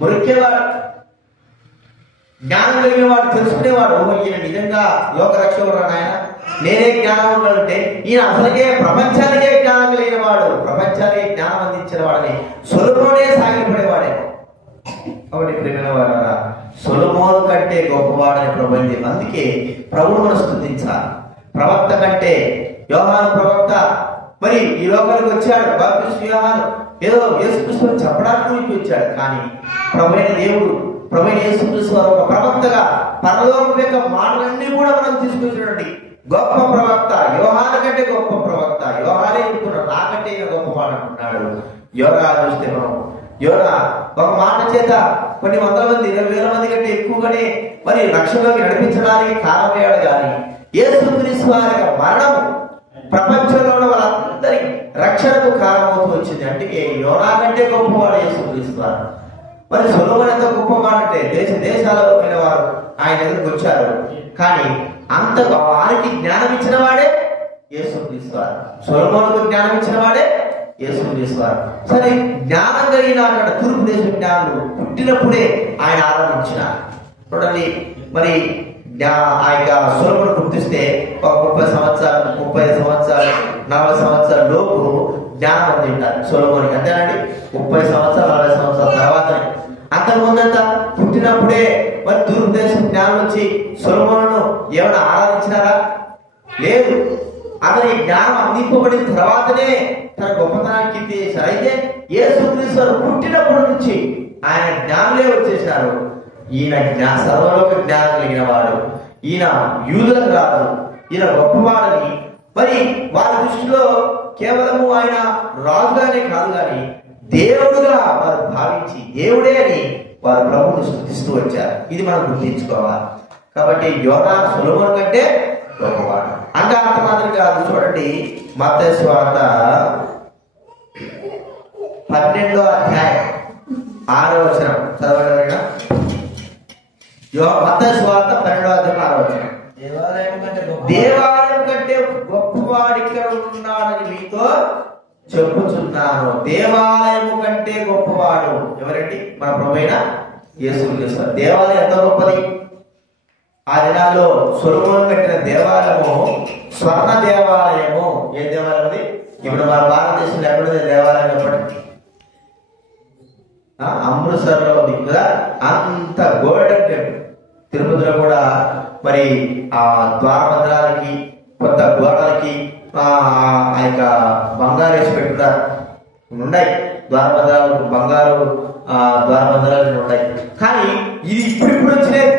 మొరికేవాడు, జ్ఞానం కలిగిన వాడు, తెలుసుకునేవాడు. ఈయన నిజంగా లోక రక్షకుడు నాయన, నేనే జ్ఞానం ఉండాలంటే ఈయన అసలుకే ప్రపంచానికే జ్ఞానం కలిగిన వాడు, ప్రపంచానికి జ్ఞానం అందించిన వాడని సొలొమోనే సాగిలపడేవాడేమో. కాబట్టి ప్రియమైన వారా, సొలొమోను కంటే గొప్పవాడని ప్రభువుని. అందుకే ప్రభువును మనం స్తుతించాలి. ప్రవక్త కంటే యోహాను ప్రవక్త మరి ఈ లోకానికి వచ్చాడు. బాప్తిస్మ యోహాను ఏదో యేసుక్రీస్తు చెప్పడానికి వచ్చాడు. కానీ ప్రభువైన దేవుడు, ప్రభువైన యేసుక్రీస్తు వారు ఒక ప్రవక్తగా పరలోకం యొక్క మాటలన్నీ కూడా మనం తీసుకొచ్చినటువంటి గొప్ప ప్రవక్త. యోహాను కంటే గొప్ప ప్రవక్త. యోహానే చెప్తున్నాడు నాకంటే గొప్పవాడు అంటున్నాడు. యోనా చూస్తే మనం యోనా ఒక మాట చేత కొన్ని వందల మంది 20,000 మంది కంటే ఎక్కువగానే మరి రక్షణలోకి నడిపించడానికి కారణమయ్యాడు. కానీ యేసుక్రీస్తు వారి మరణం ప్రపంచంలో ఉన్న వాళ్ళందరికీ రక్షణకు కారణమవుతూ వచ్చింది. అంటే యోనా కంటే గొప్పవాడు యేసుక్రీస్తు వారు. మరి సొలొమోను ఎంత గొప్పవాడంటే దేశాలలో పోయిన వారు ఆయన దగ్గరికి వచ్చారు. కానీ అంత వారికి జ్ఞానం ఇచ్చిన వాడే యేసుక్రీస్తు వారు. సొలొమోనుకు జ్ఞానం ఇచ్చిన వాడే యేసుక్రీస్తు వారు. సరే, జ్ఞానం కలిగిన అక్కడ తూర్పు దేశ జ్ఞానులు పుట్టినప్పుడే ఆయన ఆరాధించినారు. చూడండి, మరి ఆ యొక్క సొలొమోను గుర్తిస్తే ఒక 30 సంవత్సరాలు 35 సంవత్సరాలు 40 సంవత్సరాల లోపు జ్ఞానం అందింటారు సొలొమోనుకి. అంతేనండి, 30 సంవత్సరాలు 40 సంవత్సరాల తర్వాత. అంతకుముందంతా పుట్టినప్పుడే మరి తూర్పు దేశం జ్ఞానం వచ్చి సొలొమోనును ఏమైనా ఆరాధించినారా? లేదు. అతని జ్ఞానం అందింపబడిన తర్వాతనే తన గొప్పతనానికి కీర్తి చేశారు. అయితే యేసుక్రీస్తు వారు పుట్టినప్పటి నుంచి ఆయన జ్ఞానులే వచ్చేసారు. ఈయన సర్వలోక జ్ఞానం కలిగిన వాడు, ఈయన యూదులకు రాదు, ఈయన గొప్పవాడని మరి వారి దృష్టిలో కేవలము ఆయన రాజుగానే కాదు కానీ దేవుడుగా వారు భావించి దేవుడే అని వారు ప్రభువును స్తుతిస్తూ వచ్చారు. ఇది మనం గుర్తించుకోవాలి. కాబట్టి యోనా సొలొమోను కంటే గొప్పవాడు. అంటే అంత మాత్రం కాదు. చూడండి, మత్తయి సువార్త 12వ అధ్యాయం 6వ వచనం చదవగలరా? మత్తయి సువార్త 12వ అధ్యాయం 6వ వచనం. దేవాలయం కంటే గొప్పవాడు ఇక్కడ ఉన్నాడని మీతో చెప్పుచున్నాను. దేవాలయము కంటే గొప్పవాడు ఎవరండి? మన ప్రభువైన యేసుక్రీస్తు. దేవాలయం ఎంత గొప్పది! ఆ దినాల్లో సొలొమోను కట్టిన దేవాలయము స్వర్ణ దేవాలయము. ఏ దేవాలయం అది? ఇప్పుడు మన భారతదేశంలో ఎక్కడుంది దేవాలయం? చెప్పండి. అమృత్సర్ లో ఉంది కదా, అంత గోల్డెన్ టెంపుల్. తిరుపతిలో కూడా మరి ఆ ద్వారబంధాలకి కొత్త గోడలకి ఆ యొక్క బంగారు వేసి పెట్టుకున్నారు ఉన్నాయి. ద్వారబంధాలకు బంగారు ద్వారబంధాలు ఉన్నాయి. కానీ ఇది ఇప్పుడు వచ్చినాయి.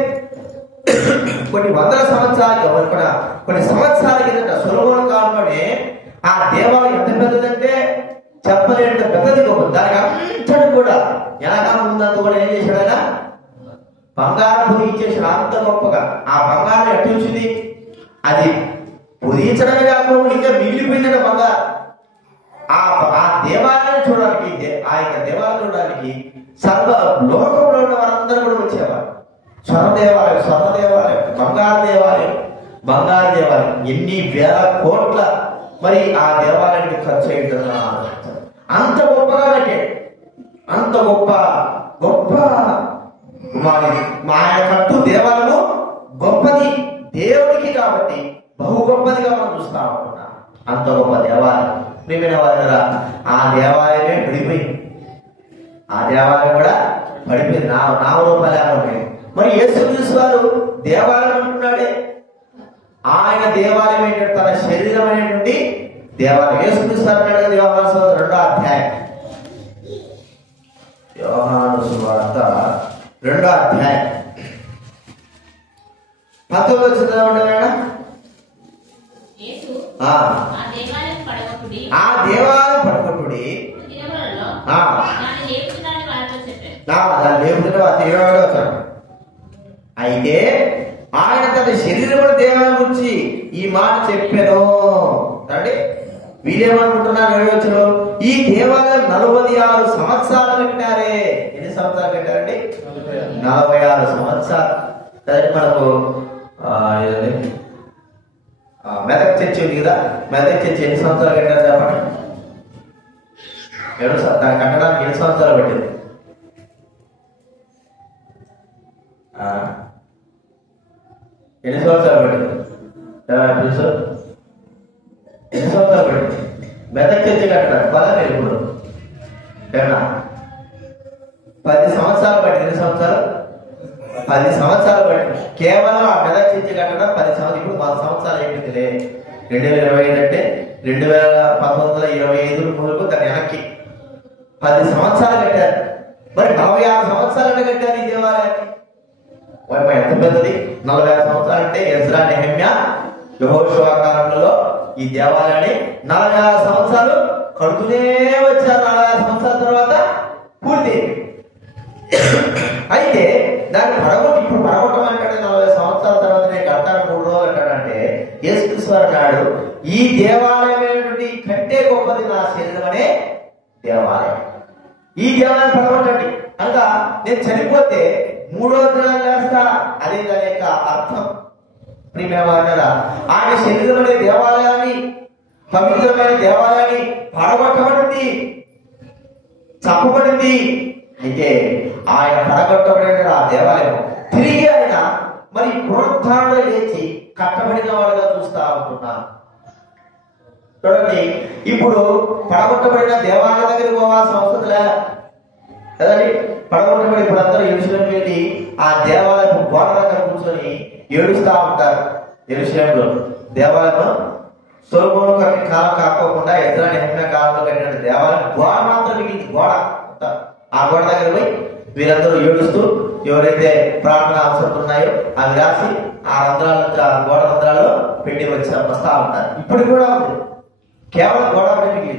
కొన్ని వందల సంవత్సరాలు కొన్ని సంవత్సరాల కిందట సొలొమోను కాలంలోనే ఆ దేవాలయం ఎంత పెద్దదంటే చెప్పలేనంత పెద్దది. గొప్ప దానికి అంతటి కూడా ఎలాగా ఉందంత కూడా ఏం చేశాడగా బంగారం పొదిగించేసాడు. అంత గొప్పగా ఆ బంగారం ఎట్టు వచ్చింది? అది పొదిగించడమే కాకుండా ఇంకా మిగిలిపోయిందట బంగారం. ఆ దేవాలయాన్ని చూడడానికి, ఆ యొక్క దేవాలయం చూడడానికి సర్వ లోకంలో ఉన్న వారందరూ కూడా వచ్చేవారు. స్వర్ణ దేవాలయం, బంగారు దేవాలయం ఎన్ని వేల కోట్ల మరి ఆ దేవాలయానికి ఖర్చు అయ్యిందని అంత గొప్పగా కట్టాడు. అంత గొప్ప ఆయన కట్టు దేవాలయము గొప్పది దేవుడికి, కాబట్టి బహు గొప్పదిగా మనం చూస్తా ఉంటున్నాం. అంత గొప్ప దేవాలయం. ప్రియమైన వారు, ఆ దేవాలయమే విడిపోయింది. ఆ దేవాలయం కూడా పడిపోయింది. నామరూపాలు ఉన్నాయి. మరి యేసుక్రీస్తు వారు దేవాలయం అంటున్నాడే, ఆయన దేవాలయం ఏంటంటే తన శరీరం అనేటువంటి దేవాలయం. యేసుక్రీస్తు వారు అన్నాడు కదా, యోహాను సువార్త 2వ అధ్యాయం, యోహాను సువార్త 2వ అధ్యాయం 19 చదవండి. ఆ దేవాలయం పడగొట్టుడి దాన్ని లేపుతున్న 27వ వచనం. అయితే ఆయన తన శరీరముల దేవాలయం గురించి ఈ మాట చెప్పాను అంటే వీళ్ళేమనుకుంటున్నారు? 7వ వచనం, ఈ దేవాలయం 46 సంవత్సరాలు కట్టారే. ఎన్ని సంవత్సరాలు కట్టారండి? 46 సంవత్సరాలు. కదండి. మనకు మెదక్ చర్చి ఉంది కదా, మెదక్ చర్చి ఎన్ని సంవత్సరాలు కట్టారు చెప్పండి? 7 దాన్ని కట్టడానికి 7 సంవత్సరాలు పట్టింది. ఎన్ని సంవత్సరాలు పట్టింది? ఎన్ని సంవత్సరాలు పట్టింది మెదక్ చర్చి కట్టడానికి? పదా ఇప్పుడు 10 సంవత్సరాలు పట్టింది. ఎన్ని సంవత్సరాలు? 10 సంవత్సరాలు పట్టింది. కేవలం ఆ మెదక్ చర్చి కట్టడం 10 సంవత్సరాలు. ఇప్పుడు 10 సంవత్సరాలు అయిపోయిందిలే. 2025 అంటే 2019-25 ముందుకు దాన్ని వెనక్కి 10 సంవత్సరాలు కట్టారు. మరి 46 సంవత్సరాలు కట్టారు ఈ దేవాలయాన్ని. ఎంత పెద్దది! 46 సంవత్సరాలు అంటే ఎజ్రా, నెహెమ్యా, యెహోషువ కాలంలో ఈ దేవాలయాన్ని 46 సంవత్సరాలు కడుతూనే వచ్చారు. 46 సంవత్సరాల తర్వాత పూర్తి. అయితే దాన్ని ఇప్పుడు పడగొట్టమంటాడు. 40 సంవత్సరాల తర్వాత నేను కట్టాను 3 రోజులు అంటాడంటే యేసుక్రీస్తు అన్నాడు, ఈ దేవాలయమైనటువంటి కంటే గొప్పది నా శరీరం అనే దేవాలయం. ఈ దేవాలయం పడగొట్టండి అనగా నేను చనిపోతే 3వ దినాన్ని లేస్తా. అదే దాని యొక్క అర్థం. ప్రియమైన ఆయన శరీరం అనే దేవాలయాన్ని, పవిత్రమైన దేవాలయాన్ని పడగొట్టబడింది, చంపబడింది. అయితే ఆయన పడగొట్టబడిన ఆ దేవాలయం తిరిగి ఆయన మరి పునరుద్ధారణలో లేచి కట్టబడిన వాడుగా చూస్తా ఉంటున్నాను. చూడండి, ఇప్పుడు పడగొట్టబడిన దేవాలయం దగ్గరికి పోవాల్సిన అవసరం లే కదండి. పడగొట్టబడి ఇప్పుడు అందరూ యెరూషలేం వెళ్ళి ఆ దేవాలయం గోడ దగ్గర కూర్చొని ఏడుస్తా ఉంటారు. యెరూషలేంలో దేవాలయం సొలొమోను కట్టిన కాలం కాకోకుండా ఎజ్రా, నెహెమ్యా కాలంలో కట్టిన దేవాలయం గోడ మాత్రం మిగిలింది. గోడ, ఆ గోడ దగ్గర పోయి వీరందరూ ఏడుస్తూ ఎవరైతే ప్రార్థన అవసరం ఉన్నాయో అవి రాసి ఆ రంధ్రాలు, గోడ రంధ్రాల్లో పెట్టి వస్తా ఉంటారు. ఇప్పుడు కూడా ఉంది, కేవలం గోడ మిగిలింది.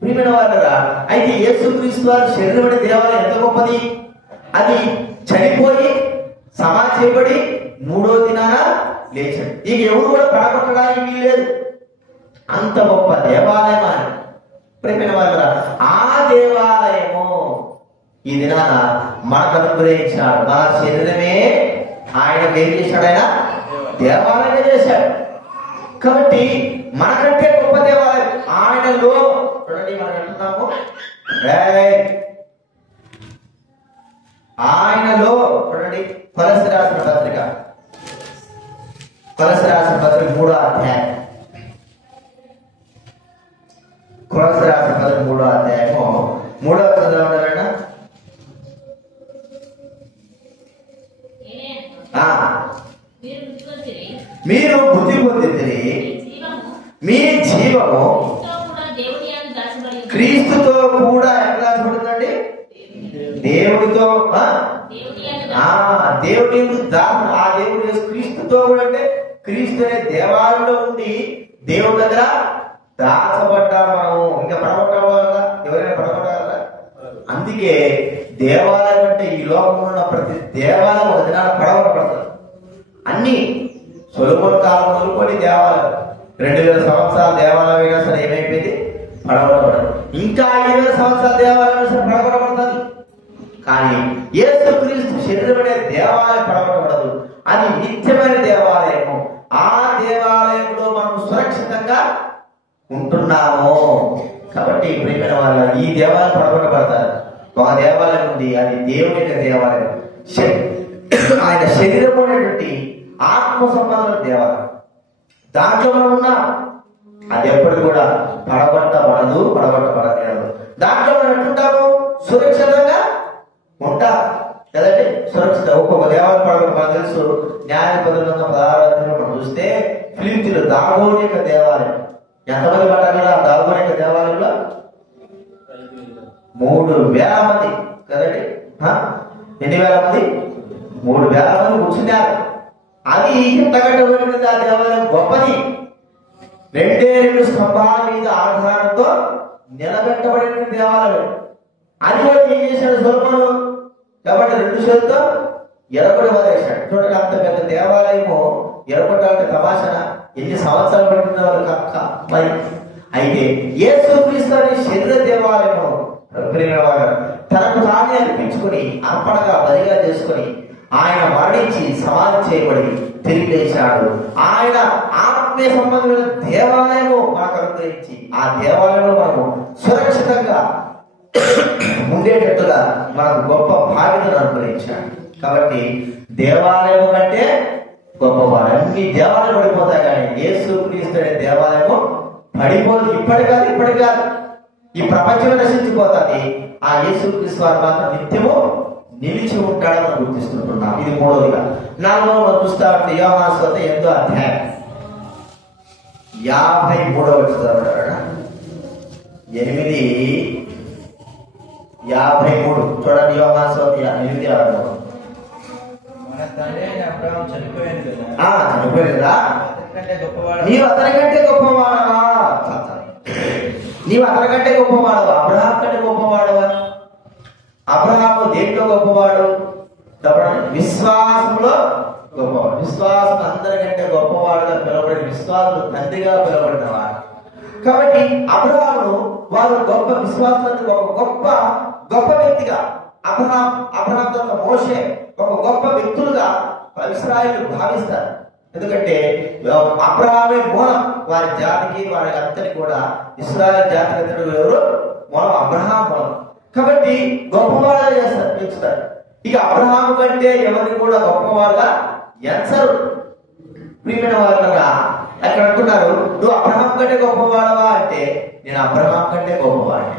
ప్రియమైన వారులారా, అయితే యేసుక్రీస్తు వారి శరీరం అనే దేవాలయం ఎంత గొప్పది! అది చనిపోయి సమాధి చేయబడి 3వ దినాన లేచాడు. ఇక ఎవరు కూడా పడగొట్టడానికి వీల్లేదు. అంత గొప్ప దేవాలయం అని. ప్రియమైన వారులారా, ఆ దేవాలయము ఈ దినాన మనకు అనుగ్రహించాడు. మన శరీరమే ఆయన ఏం చేశాడు? ఆయన దేవాలయమే చేశాడు. కాబట్టి మనకంటే గొప్ప దేవాలయం ఆయనలో. చూడండి, మనం అంటున్నాము ఆయనలో. చూడండి, కొలస్సీ రాసిన పత్రిక 3వ అధ్యాయం, కొలస్సీ రాసిన పత్రిక 3వ అధ్యాయము 3వ వచనంలో ఉండాలన్నా మీరు బుద్ధి పొందితిరి, మీ జీవము క్రీస్తుతో కూడా ఎట్లా దాచబడిందండి? దేవుడితో. దేవుడి ఆ దేవుడు క్రీస్తుతో కూడా అంటే క్రీస్తు అనే దేవాలయంలో ఉండి దేవుడి దగ్గర దాచబడ్డా మనము. ఇంకా పడగొట్టగలరా? ఎవరైనా పడగొట్టగలరా? అందుకే దేవాలయం అంటే ఈ లోకంలో ఉన్న ప్రతి దేవాలయం ఒక దినాన్ని పడగొట్టబడుతుంది. అన్ని సొలొమోను కాలం మొదలుకొని దేవాలయం 2000 సంవత్సరాల దేవాలయం అయినా సరే ఏమైపోయింది? పడగొట్టబడదు. ఇంకా 5000 సంవత్సరాల దేవాలయం సరే పడగొట్టబడుతుంది. కానీ యేసుక్రీస్తు శరీరం అనే దేవాలయం పడగొట్టబడదు. అది నిత్యమైన దేవాలయము. ఆ దేవాలయంలో మనం సురక్షితంగా ఉంటున్నాము. కాబట్టి ప్రియమైన వాళ్ళ ఈ దేవాలయం పడగొట్టబడతారు. ఒక దేవాలయం ఉంది, అది దేవుని యొక్క దేవాలయం. ఆయన శరీరం అనేటువంటి ఆత్మ సంబంధమైన దేవాలయం. దాంట్లో మనం ఉన్నాం. అది ఎప్పుడు కూడా పడగొట్టబడదు, పడగొట్టబడలేదు. దాంట్లో మనం ఎట్లుంటాము? సురక్షితంగా న్యాయపదులు 16 మనం చూస్తే ఫిలిప్తీయులు దాగోని యొక్క దేవాలయం ఎంతమంది పడ్డారు కదా దాగోని యొక్క దేవాలయంలో 3,000 మంది కదండి. ఎన్ని వేల మంది? 3,000 మంది కూర్చున్నారు. అది ఎంత కట్టబడింది ఆ దేవాలయం గొప్పది. 2 స్తంభాల మీద ఆధారంతో నిలబెట్టబడిన దేవాలయం. అది కూడా ఏం చేశాడు సొలొమోను? కాబట్టి 2 చేతులతో ఎరగొడి వదిలేశాడు. చూడండి, అంత పెద్ద దేవాలయము ఎరగొట్టాలంటే తమాషన ఎన్ని సంవత్సరాలు పట్టిన వాళ్ళు కక్క. మరి అయితే యేసుక్రీస్తు అనే శరీర దేవాలయము తనకు తానే అర్పించుకుని అర్పణగా బలిగా చేసుకుని ఆయన మరణించి సమాధి చేయబడి తిరిగి లేచాడు. ఆయన ఆత్మీయ సంబంధమైన దేవాలయము మనకు అనుగ్రహించి ఆ దేవాలయంలో మనము సురక్షితంగా ఉండేటట్టుగా మనకు గొప్ప బాధ్యతను అనుగ్రహించాడు. కాబట్టి దేవాలయం కంటే గొప్పవాడు. అన్ని దేవాలయం పడిపోతాయి కానీ యేసుక్రీస్తు అనే దేవాలయము పడిపోదు. ఇప్పటి కాదు ఈ ప్రపంచం నశించిపోతుంది. ఆ యేసుక్రీస్తు వారు మాత్రం నిత్యము నిలిచి ఉంటాడని మనం గుర్తిస్తుంటున్నాం. ఇది 3వదిగా. 4వ చూస్తా ఉంటే యోహాను సువార్త 8వ అధ్యాయం 53వ వచనం 8:53 చూడండి. యోహాను సువార్త 8:53. మన తండ్రి అయిన అబ్రహాము చనిపోయాడు కదా, చనిపోయాడు కదా, అతనికంటే గొప్పవాడు. నీవు అతనికంటే గొప్పవాడవా? నీవు అతనికంటే గొప్పవాడవా? అబ్రహాం కంటే గొప్పవాడవా? అబ్రహాము దేంట్లో గొప్పవాడు? విశ్వాసంలో గొప్పవాడు. విశ్వాసం అందరికంటే గొప్పవాడుగా పిలవబడిన విశ్వాసులు తండ్రిగా పిలవబడినవాడు. కాబట్టి అబ్రహామును వారు గొప్ప విశ్వాసానికి ఒక గొప్ప వ్యక్తిగా అబ్రహాం తర్వాత మోషే ఒక గొప్ప వ్యక్తులుగా ఇశ్రాయేలు భావిస్తారు. ఎందుకంటే అబ్రహామే మూలం వారి జాతికి, వారి అంతటి కూడా ఇశ్రాయేలు జాతికి ఎవరు మూలం? అబ్రహాం మూలం. కాబట్టి గొప్పవాడుగా చేస్తారు, పెంచుతారు. ఇక అబ్రహాము కంటే ఎవరిని కూడా గొప్పవాడుగా ఎంచరు. ప్రియమైన వారుగా అక్కడ అంటున్నారు, నువ్వు అబ్రహాం కంటే గొప్పవాడవా అంటే నేను అబ్రహాం కంటే గొప్పవాడిని.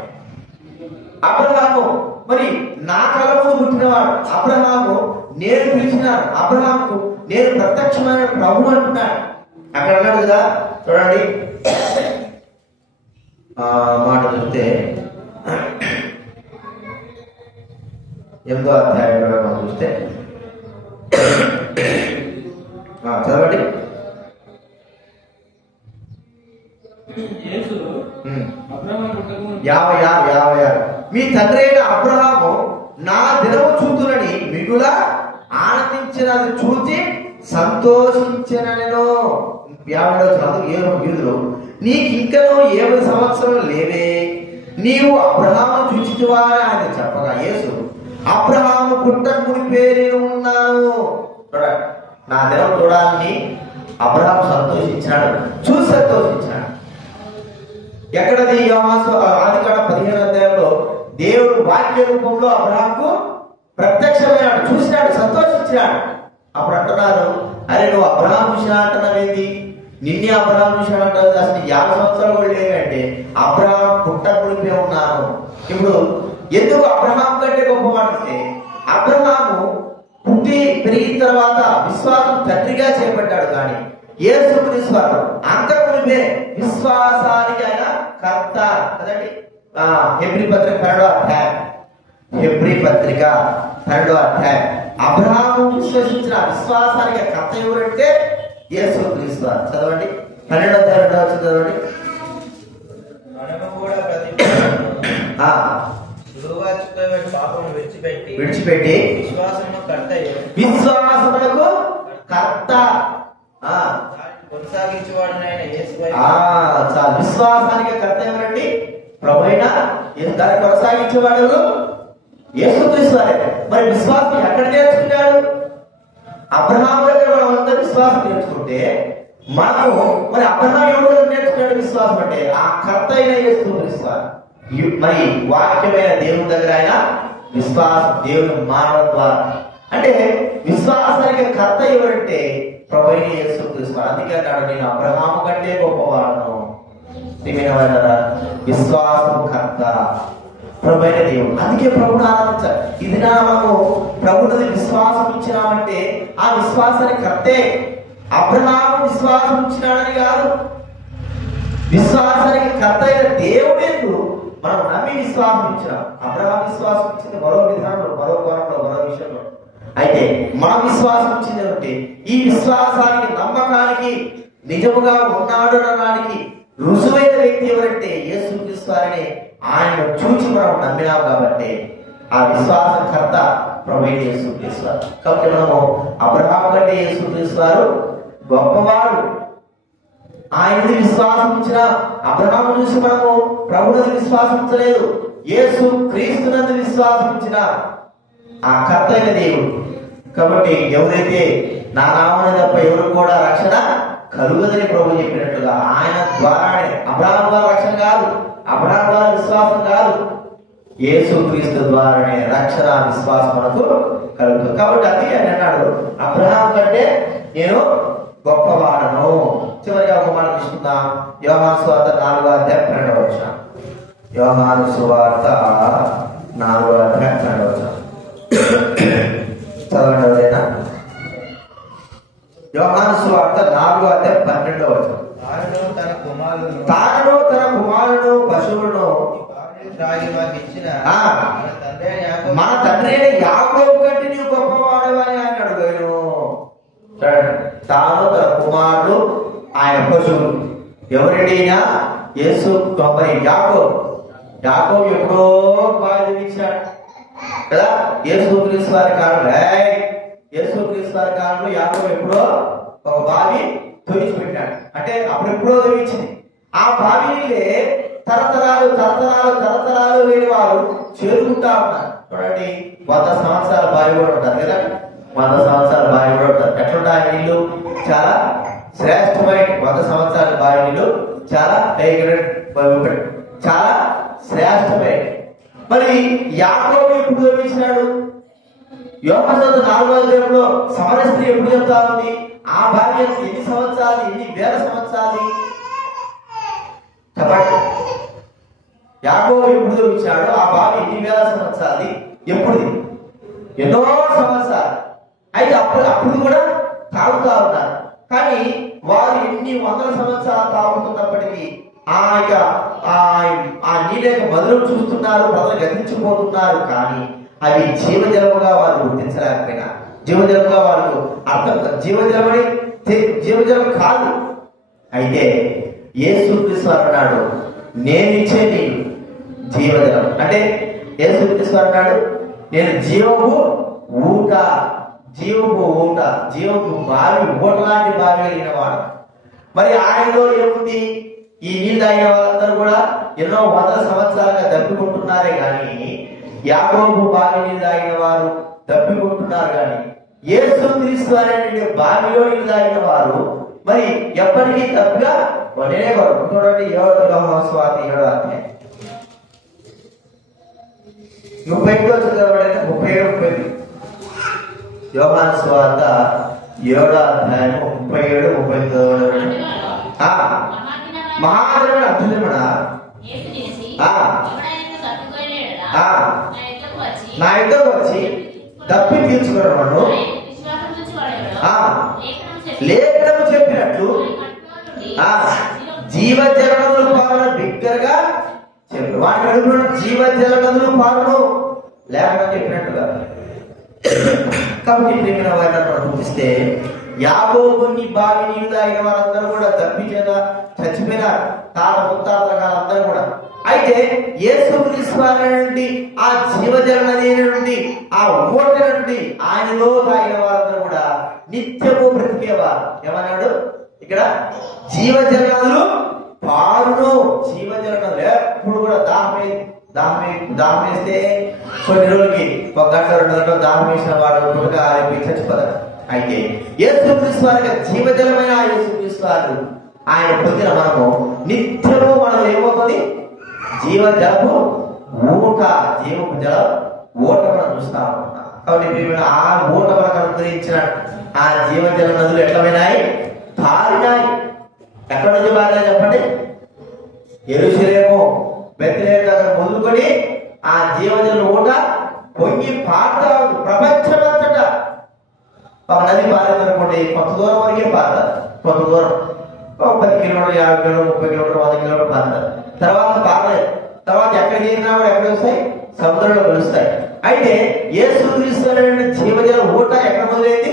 అబ్రహాము మరి నా కళ ముందు పుట్టినవాడు. అబ్రహాము నేను పిలిచినాను, అబ్రహాముకు నేను ప్రత్యక్షమైన ప్రభు అంటున్నాడు. అక్కడ అన్నాడు కదా, చూడండి మాట చూస్తే 8వ అధ్యాయంలో మనం చూస్తే చదవండి. యేసు అబ్రహాము పుట్టక ముందు 56 మీ తండ్రి అయిన అబ్రహాము నా దినము చూతులని మిగులా ఆనందించినది చూచి సంతోషించనను. 50వ చదువు యూదులు నీకు ఇంకనూ 7 సంవత్సరాలు లేవే, నీవు అబ్రహాము చూచితివా అని ఆయన చెప్పగా యేసు అబ్రహాము పుట్టక మునిపే నేను ఉన్నాను. చూడండి, నా దినం చూడాలని అబ్రహాము సంతోషించాడు, చూసి సంతోషించాడు. ఎక్కడది? ఆదికాండ 15వ అధ్యాయంలో దేవుడు వాక్య రూపంలో అబ్రహాముకు ప్రత్యక్షమైనాడు, చూసినాడు, సంతోషించినాడు. అప్పుడు అంటున్నారు, అరే నువ్వు అబ్రహాం విషయం అంటున్నావేంటి? నిన్నే అబ్రహాం విషయం అంటావు, అసలు 50 సంవత్సరాలు కూడా లేవంటే అబ్రహాం పుట్టకుడిపే ఉన్నాను. ఇప్పుడు ఎందుకు అబ్రహాం కంటే గొప్పవాడంటే అబ్రహాము పుట్టి పెరిగిన తర్వాత విశ్వాసం తండ్రిగా చేపట్టాడు. కానీ యేసుక్రీస్తు వారు అంతకుముందే విశ్వాసానికి ఆయన కర్త కదండి. హెబ్రీ పత్రిక 12వ అధ్యాయం అబ్రహాము విశ్వసించిన విశ్వాసానికి కర్త ఎవరంటే యేసుక్రీస్తు వారు. చదవండి 12వ అధ్యాయం 2వ వచనం చదవండి. మనము కూడా ప్రతి పాపం విడిచిపెట్టి విశ్వాసమునకు కర్త కొనసాగించేవాడునైన యేసు విశ్వాసానికి కర్త ఎవరండి? ప్రభువైన దాన్ని కొనసాగించేవాడు యేసుక్రీస్తు వారే. మరి విశ్వాసం ఎక్కడ నేర్చుకున్నాడు? అబ్రహాం దగ్గర మనం అందరూ విశ్వాసం నేర్చుకుంటే మనము మరి అబ్రహాం ఎవరు నేర్చుకున్నాడు విశ్వాసం అంటే? ఆ కర్త అయిన యేసుక్రీస్తు వారు. మరి వాక్యమైన దేవుని దగ్గర ఆయన విశ్వాసం, దేవుని మానవ ద్వారా అంటే విశ్వాసానికి కర్త ఎవరంటే ప్రభువైన యేసుక్రీస్తు. అందుకే అన్నాడు, నేను అబ్రహాము కంటే గొప్పవాడను. విశ్వాసము కర్త. ప్రభు అయిన దేవుడు. అందుకే ప్రభుని ఆరాధించాలి. ఇది మనము ప్రభుని విశ్వాసం ఇచ్చినామంటే ఆ విశ్వాసానికి కర్తే. అబ్రహాము విశ్వాసం ఇచ్చినాడని కాదు, విశ్వాసానికి కర్త అయిన దేవుడేందు మనం నమ్మి విశ్వాసం ఇచ్చినాం. అబ్రహాం విశ్వాసం ఇచ్చింది మరో విధానంలో, మరో కోణంలో, మరో విషయంలో. అయితే మన విశ్వాసం ఇచ్చింది అంటే ఈ విశ్వాసానికి, నమ్మకానికి, నిజముగా ఉన్నాడు అనడానికి రుజువైన వ్యక్తి ఎవరంటే యేసుక్రీస్తు వారిని. ఆయన చూచి మనం నమ్మినాం కాబట్టి ఆ విశ్వాసం కర్త ప్రభువైన యేసుక్రీస్తు వారు. కాబట్టి మనము అబ్రహాం కంటే యేసుక్రీస్తు వారు గొప్పవాడు. ఆయనది విశ్వాసం ఉంచిన అబ్రహాము చూసి మనము ప్రభువుని విశ్వాసం ఉంచలేదు, యేసు క్రీస్తునందు విశ్వాసం ఉంచిన ఆ కర్త అయిన దేవుడు. కాబట్టి ఎవరైతే నా నామమున తప్ప ఎవరు కూడా రక్షణ కలుగదని ప్రభు చెప్పినట్లుగా ఆయన ద్వారానే, అబ్రహాము ద్వారా రక్షణ కాదు, అబ్రహాము ద్వారా విశ్వాసం కాదు, యేసు క్రీస్తు ద్వారానే రక్షణ విశ్వాసం మనకు కలుగుతుంది. కాబట్టి అది ఆయన అన్నాడు, అబ్రహాం కంటే నేను గొప్పవాడను. చివరిగా ఒక మాట తీసుకుందాం. యోహాను సువార్త 4:12. యోహాను సువార్త 4:12. చదవండి ఎవరైనా. యోహాను సువార్త 4:12. తాను తన కుమారుడు పశువులను మన తండ్రి అయిన యాకోబు కంటే నీవు గొప్పవాడవని ఆయన అడుగాను. తాను తన కుమారుడు ఆయన పశువులు. ఎవరిడైనా యేసు మరి యాకోబు ఎప్పుడో బాగా ఇచ్చాడు కదా. యేసుక్రీస్తు వారి కాలంలో యాకోబు ఎప్పుడో ఒక బావి తొలిచి పెట్టాడు. అంటే అప్పుడెప్పుడో తొలిచింది. ఆ బావిలే తరతరాలు వేడి వారు చేరుకుంటా ఉన్నారు. చూడండి, 100 సంవత్సరాల బావి కూడా ఉంటారు కదా, 100 సంవత్సరాల బావి కూడా ఉంటారు. ఎట్లుంటా నీళ్లు చాలా శ్రేష్టమైన 100 సంవత్సరాల బావి నీళ్లు చాలా చాలా శ్రేష్టమైన. మరి యాకోబు ఎప్పుడు తొలగించినాడు? యోహాను 4:4 సమర స్త్రీ ఎప్పుడు చెప్తా ఉంది? ఆ భార్య ఎన్ని సంవత్సరాలు, ఎన్ని వేల సంవత్సరాలు చెప్పండి. యాకోబు ఎప్పుడు తొలగించాడు? ఆ బావి ఎన్ని వేల సంవత్సరాలు, ఎప్పుడు? ఎన్నో సంవత్సరాలు. అయితే అప్పుడు కూడా తాగుతా ఉన్నారు. కానీ వారు ఎన్ని వందల సంవత్సరాలు తాగుతున్నప్పటికీ ఆ నీళ్ళ యొక్క బదులు చూస్తున్నారు, ప్రజలు గతించిపోతున్నారు. కానీ అవి జీవజలముగా వారు గుర్తించలేకపోయినా, జీవజలముగా వాళ్ళు అర్థం, జీవజలం కాదు. అయితే యేసుక్రీస్తు అన్నాడు, నేనిచ్చే నీళ్ళు జీవజలం. అంటే యేసుక్రీస్తు అన్నాడు, నేను జీవపు ఊట, జీవపు బావి, ఊట లాంటి బావి కలిగిన వాడు. మరి ఆయనలో ఏముంది? ఈ నీళ్ళు తాగిన వాళ్ళందరూ కూడా ఎన్నో 100 సంవత్సరాలుగా దప్పికొంటున్నారే కానీ, యాకోబు బావి నీళ్ళు తాగిన వారు దప్పికొంటున్నారు. కానీ యేసుక్రీస్తు అనే బావిలో నీళ్ళు తాగిన వారు మరి ఎప్పటికీ తప్పుగా ఉండేవారు. చూడండి, 7వ యోహాను సువార్త 7వ అధ్యాయం 37 చదవండి. 37 యోహాను సువార్త 7వ అధ్యాయం 37, 38. మహాదేవుడు అద్భుతమన నా యుద్ధకు వచ్చి దప్పి తీర్చుకున్నాడు. లేఖనము చెప్పినట్లు జీవజలములు పాలన బిగ్గరగా చెప్పు. వాటిని అడుగుతున్నాడు, జీవజలములు పాలన లేఖనం చెప్పినట్టుగా. కాబట్టి ప్రేమిన వారిని మనం చూపిస్తే యాకోబుని బావి నీళ్ళు తాగిన వారందరూ కూడా దప్పి చేత చచ్చిపోయినారు, తాత ముత్తాతల కాలందరూ కూడా. అయితే యేసుక్రీస్తు వారి నుండి, ఆ జీవజల నది నుండి, ఆ ఊట నుండి ఆయనలో తాగిన వారందరూ కూడా నిత్యము బ్రతికేవారు. ఏమన్నాడు ఇక్కడ? జీవజల నదులు పారును. జీవజల నదులు ఎప్పుడు కూడా దాహం వేస్తే కొన్ని రోజులకి 1 గంట 2 గంటలు దాహం వేసిన వాడు త్వరగా చచ్చిపోతారు. అయితే యేసుక్రీస్తు వారి జీవజలమైన యేసుక్రీస్తు వారు ఆయన పొందిన మనము నిత్యము మనం ఏమవుతుంది? జీవజలము ఊట, జీవపు జల ఊట మనం చూస్తా ఉంటాం. కాబట్టి ఆ ఊట మనకు అనుగ్రహించిన ఆ జీవజల నదులు ఎట్లమైనాయి? పారినాయి. ఎక్కడి నుంచి పారినాయి చెప్పండి? యెరూషలేము, బెత్లెహేము దగ్గర మొదలుకొని ఆ జీవజల ఊట పొంగి పారుతా ఉంది ప్రపంచమంతటా. ఒక నది పారిందనుకోండి, కొంత దూరం వరకే పారుతారు, కొంత దూరం 10 కిలోమీటర్లు, 50 కిలోమీటర్లు, 30 కిలోమీటర్లు, 100 కిలోమీటర్లు పారుతారు. తర్వాత పారలేదు. తర్వాత ఎక్కడ చేరినా కూడా ఎక్కడ వస్తాయి? సముద్రంలో కలుస్తాయి. అయితే యేసుక్రీస్తు అనే జీవజల ఊట ఎక్కడ మొదలైంది?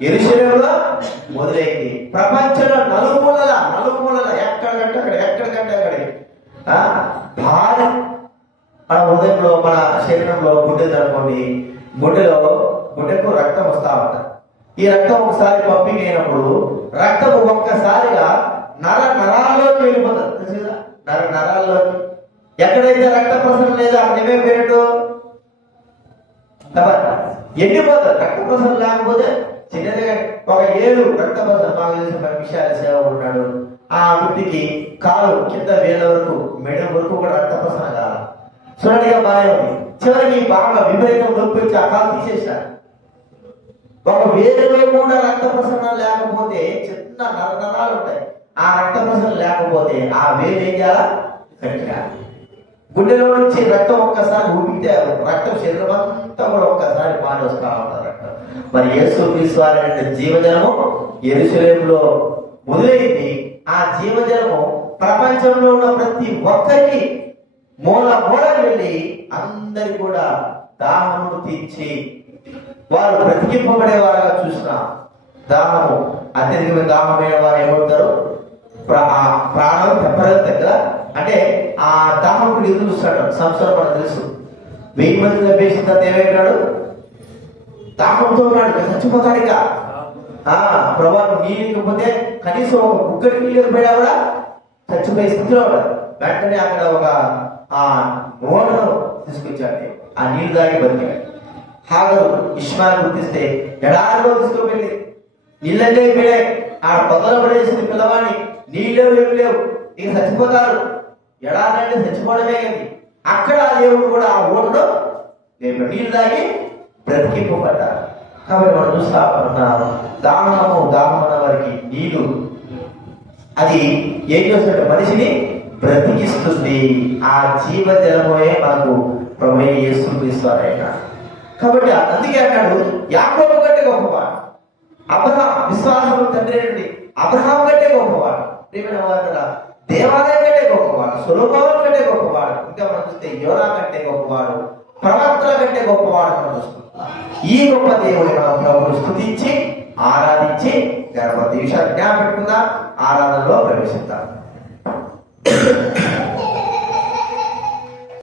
యెరూషలేములో మొదలైంది. ప్రపంచంలో నలుమూలల ఎక్కడికంటే అక్కడికి భారీ మన హృదయంలో, మన శరీరంలో గుండె అనుకోండి, గుండెకు రక్తం వస్తా ఉంటుంది. ఈ రక్తం ఒకసారి పంపింగ్ అయినప్పుడు రక్తం ఒక్కసారిగా నరాల్లోకి వెళ్ళిపోతుంది. తెలుసు కదా, నరాల్లోకి. ఎక్కడైతే రక్త ప్రసరణ లేదో అక్కడ ఏమే పేరు ఎండిపోతుంది. రక్త ప్రసరణ లేకపోతే చిన్నదిగా ఒక 7 రక్త ప్రసరణ మాకు తెలిసిన విషయాల సేవ ఉన్నాడు. ఆ వ్యక్తికి కాలు కింద వేల వరకు, మెడ వరకు కూడా రక్త ప్రసరణ కావాలి. చూడడిగా బాగా ఉంది. చివరికి బాగా విపరీతం నొప్పి వచ్చి ఆ కాలు తీసేశారు. ఒక వేలులో కూడా రక్త ప్రసరణ లేకపోతే చిన్న నరాలు ఉంటాయి. ఆ రక్త ప్రసరణ లేకపోతే ఆ వేలు ఏం చేయాలా? గట్టిగా గుండెలో నుంచి రక్తం ఒక్కసారి ఊపితే రక్తం శరీరం అంతా కూడా ఒక్కసారి మారి వస్తా ఉంటారు రక్తం. మరి యేసుక్రీస్తు వారి జీవజలము యెరూషలేములో మొదలైంది. ఆ జీవజలము ప్రపంచంలో ఉన్న ప్రతి ఒక్కరికి మూల వెళ్ళి అందరి కూడా దాహమును తీర్చి వారు బ్రతికింపబడేవారుగా చూసిన దాహము, అత్యధికమైన దాహమైన వారు ఏమవుతారు? ప్రాణం తెప్పలేదు దగ్గర. అంటే ఆ దాహముడు ఎదురు చూస్తాడు. సంవత్సరం మనకు తెలుసు, 1000 మంది చంపేసిన తర్వాత ఏమైనాడు? దాహంతో ఉన్నాడు, చచ్చిపోతాడు. ఇక ప్రభావం నీళ్ళకపోతే కనీసం ఒక కుక్కడికి నీళ్ళు పోయినా కూడా చచ్చిపోయే స్థితిలో ఉన్నాడు. వెంటనే అక్కడ ఒక నోటను తీసుకొచ్చాడు. ఆ నీళ్లు దాగి బతికాడు. హాగరు ఇష్మాయిల్ గుర్తిస్తే ఎడారిలో తీసుకువెళ్ళి నీళ్ళంటే అయిపోయాయి. ఆ పొదల పడేసింది పిల్లవాడిని. నీళ్ళు ఏం లేవు, ఇక చచ్చిపోతారు. ఎడారంటే చచ్చిపోవడమే కానీ అక్కడ దేవుడు కూడా ఆ ఓటులో లేవు, నీళ్ళు తాగి బ్రతికింపబడ్డారు. కాబట్టి మనం చూస్తా ఉన్నాం, దాహం అన్న వారికి నీళ్లు అది ఏం చేస్తుంటే మనిషిని బ్రతికిస్తుంది. ఆ జీవజలమే మనకు ప్రభువైన యేసుక్రీస్తు ఆయన. కాబట్టి అందుకే అన్నాడు, యాకోబు కంటే గొప్పవాడు, అబ్రహాం విశ్వాసము తండ్రి నుండి అబ్రహాం కంటే గొప్పవాడు, దేవాలయం కంటే గొప్పవాడు, సొలొమోను కంటే గొప్పవాడు, ఇంకా మనం చూస్తే యోనా కంటే గొప్పవాడు, ప్రవక్తల కంటే గొప్పవాడు మనం చూస్తున్నాం. ఈ గొప్ప దేవుని మనం ప్రభువును స్తుతించి ఆరాధించి గణపతి విషయాలు జ్ఞాపకం పెట్టుకుందాం. ఆరాధనలో ప్రవేశిద్దాం.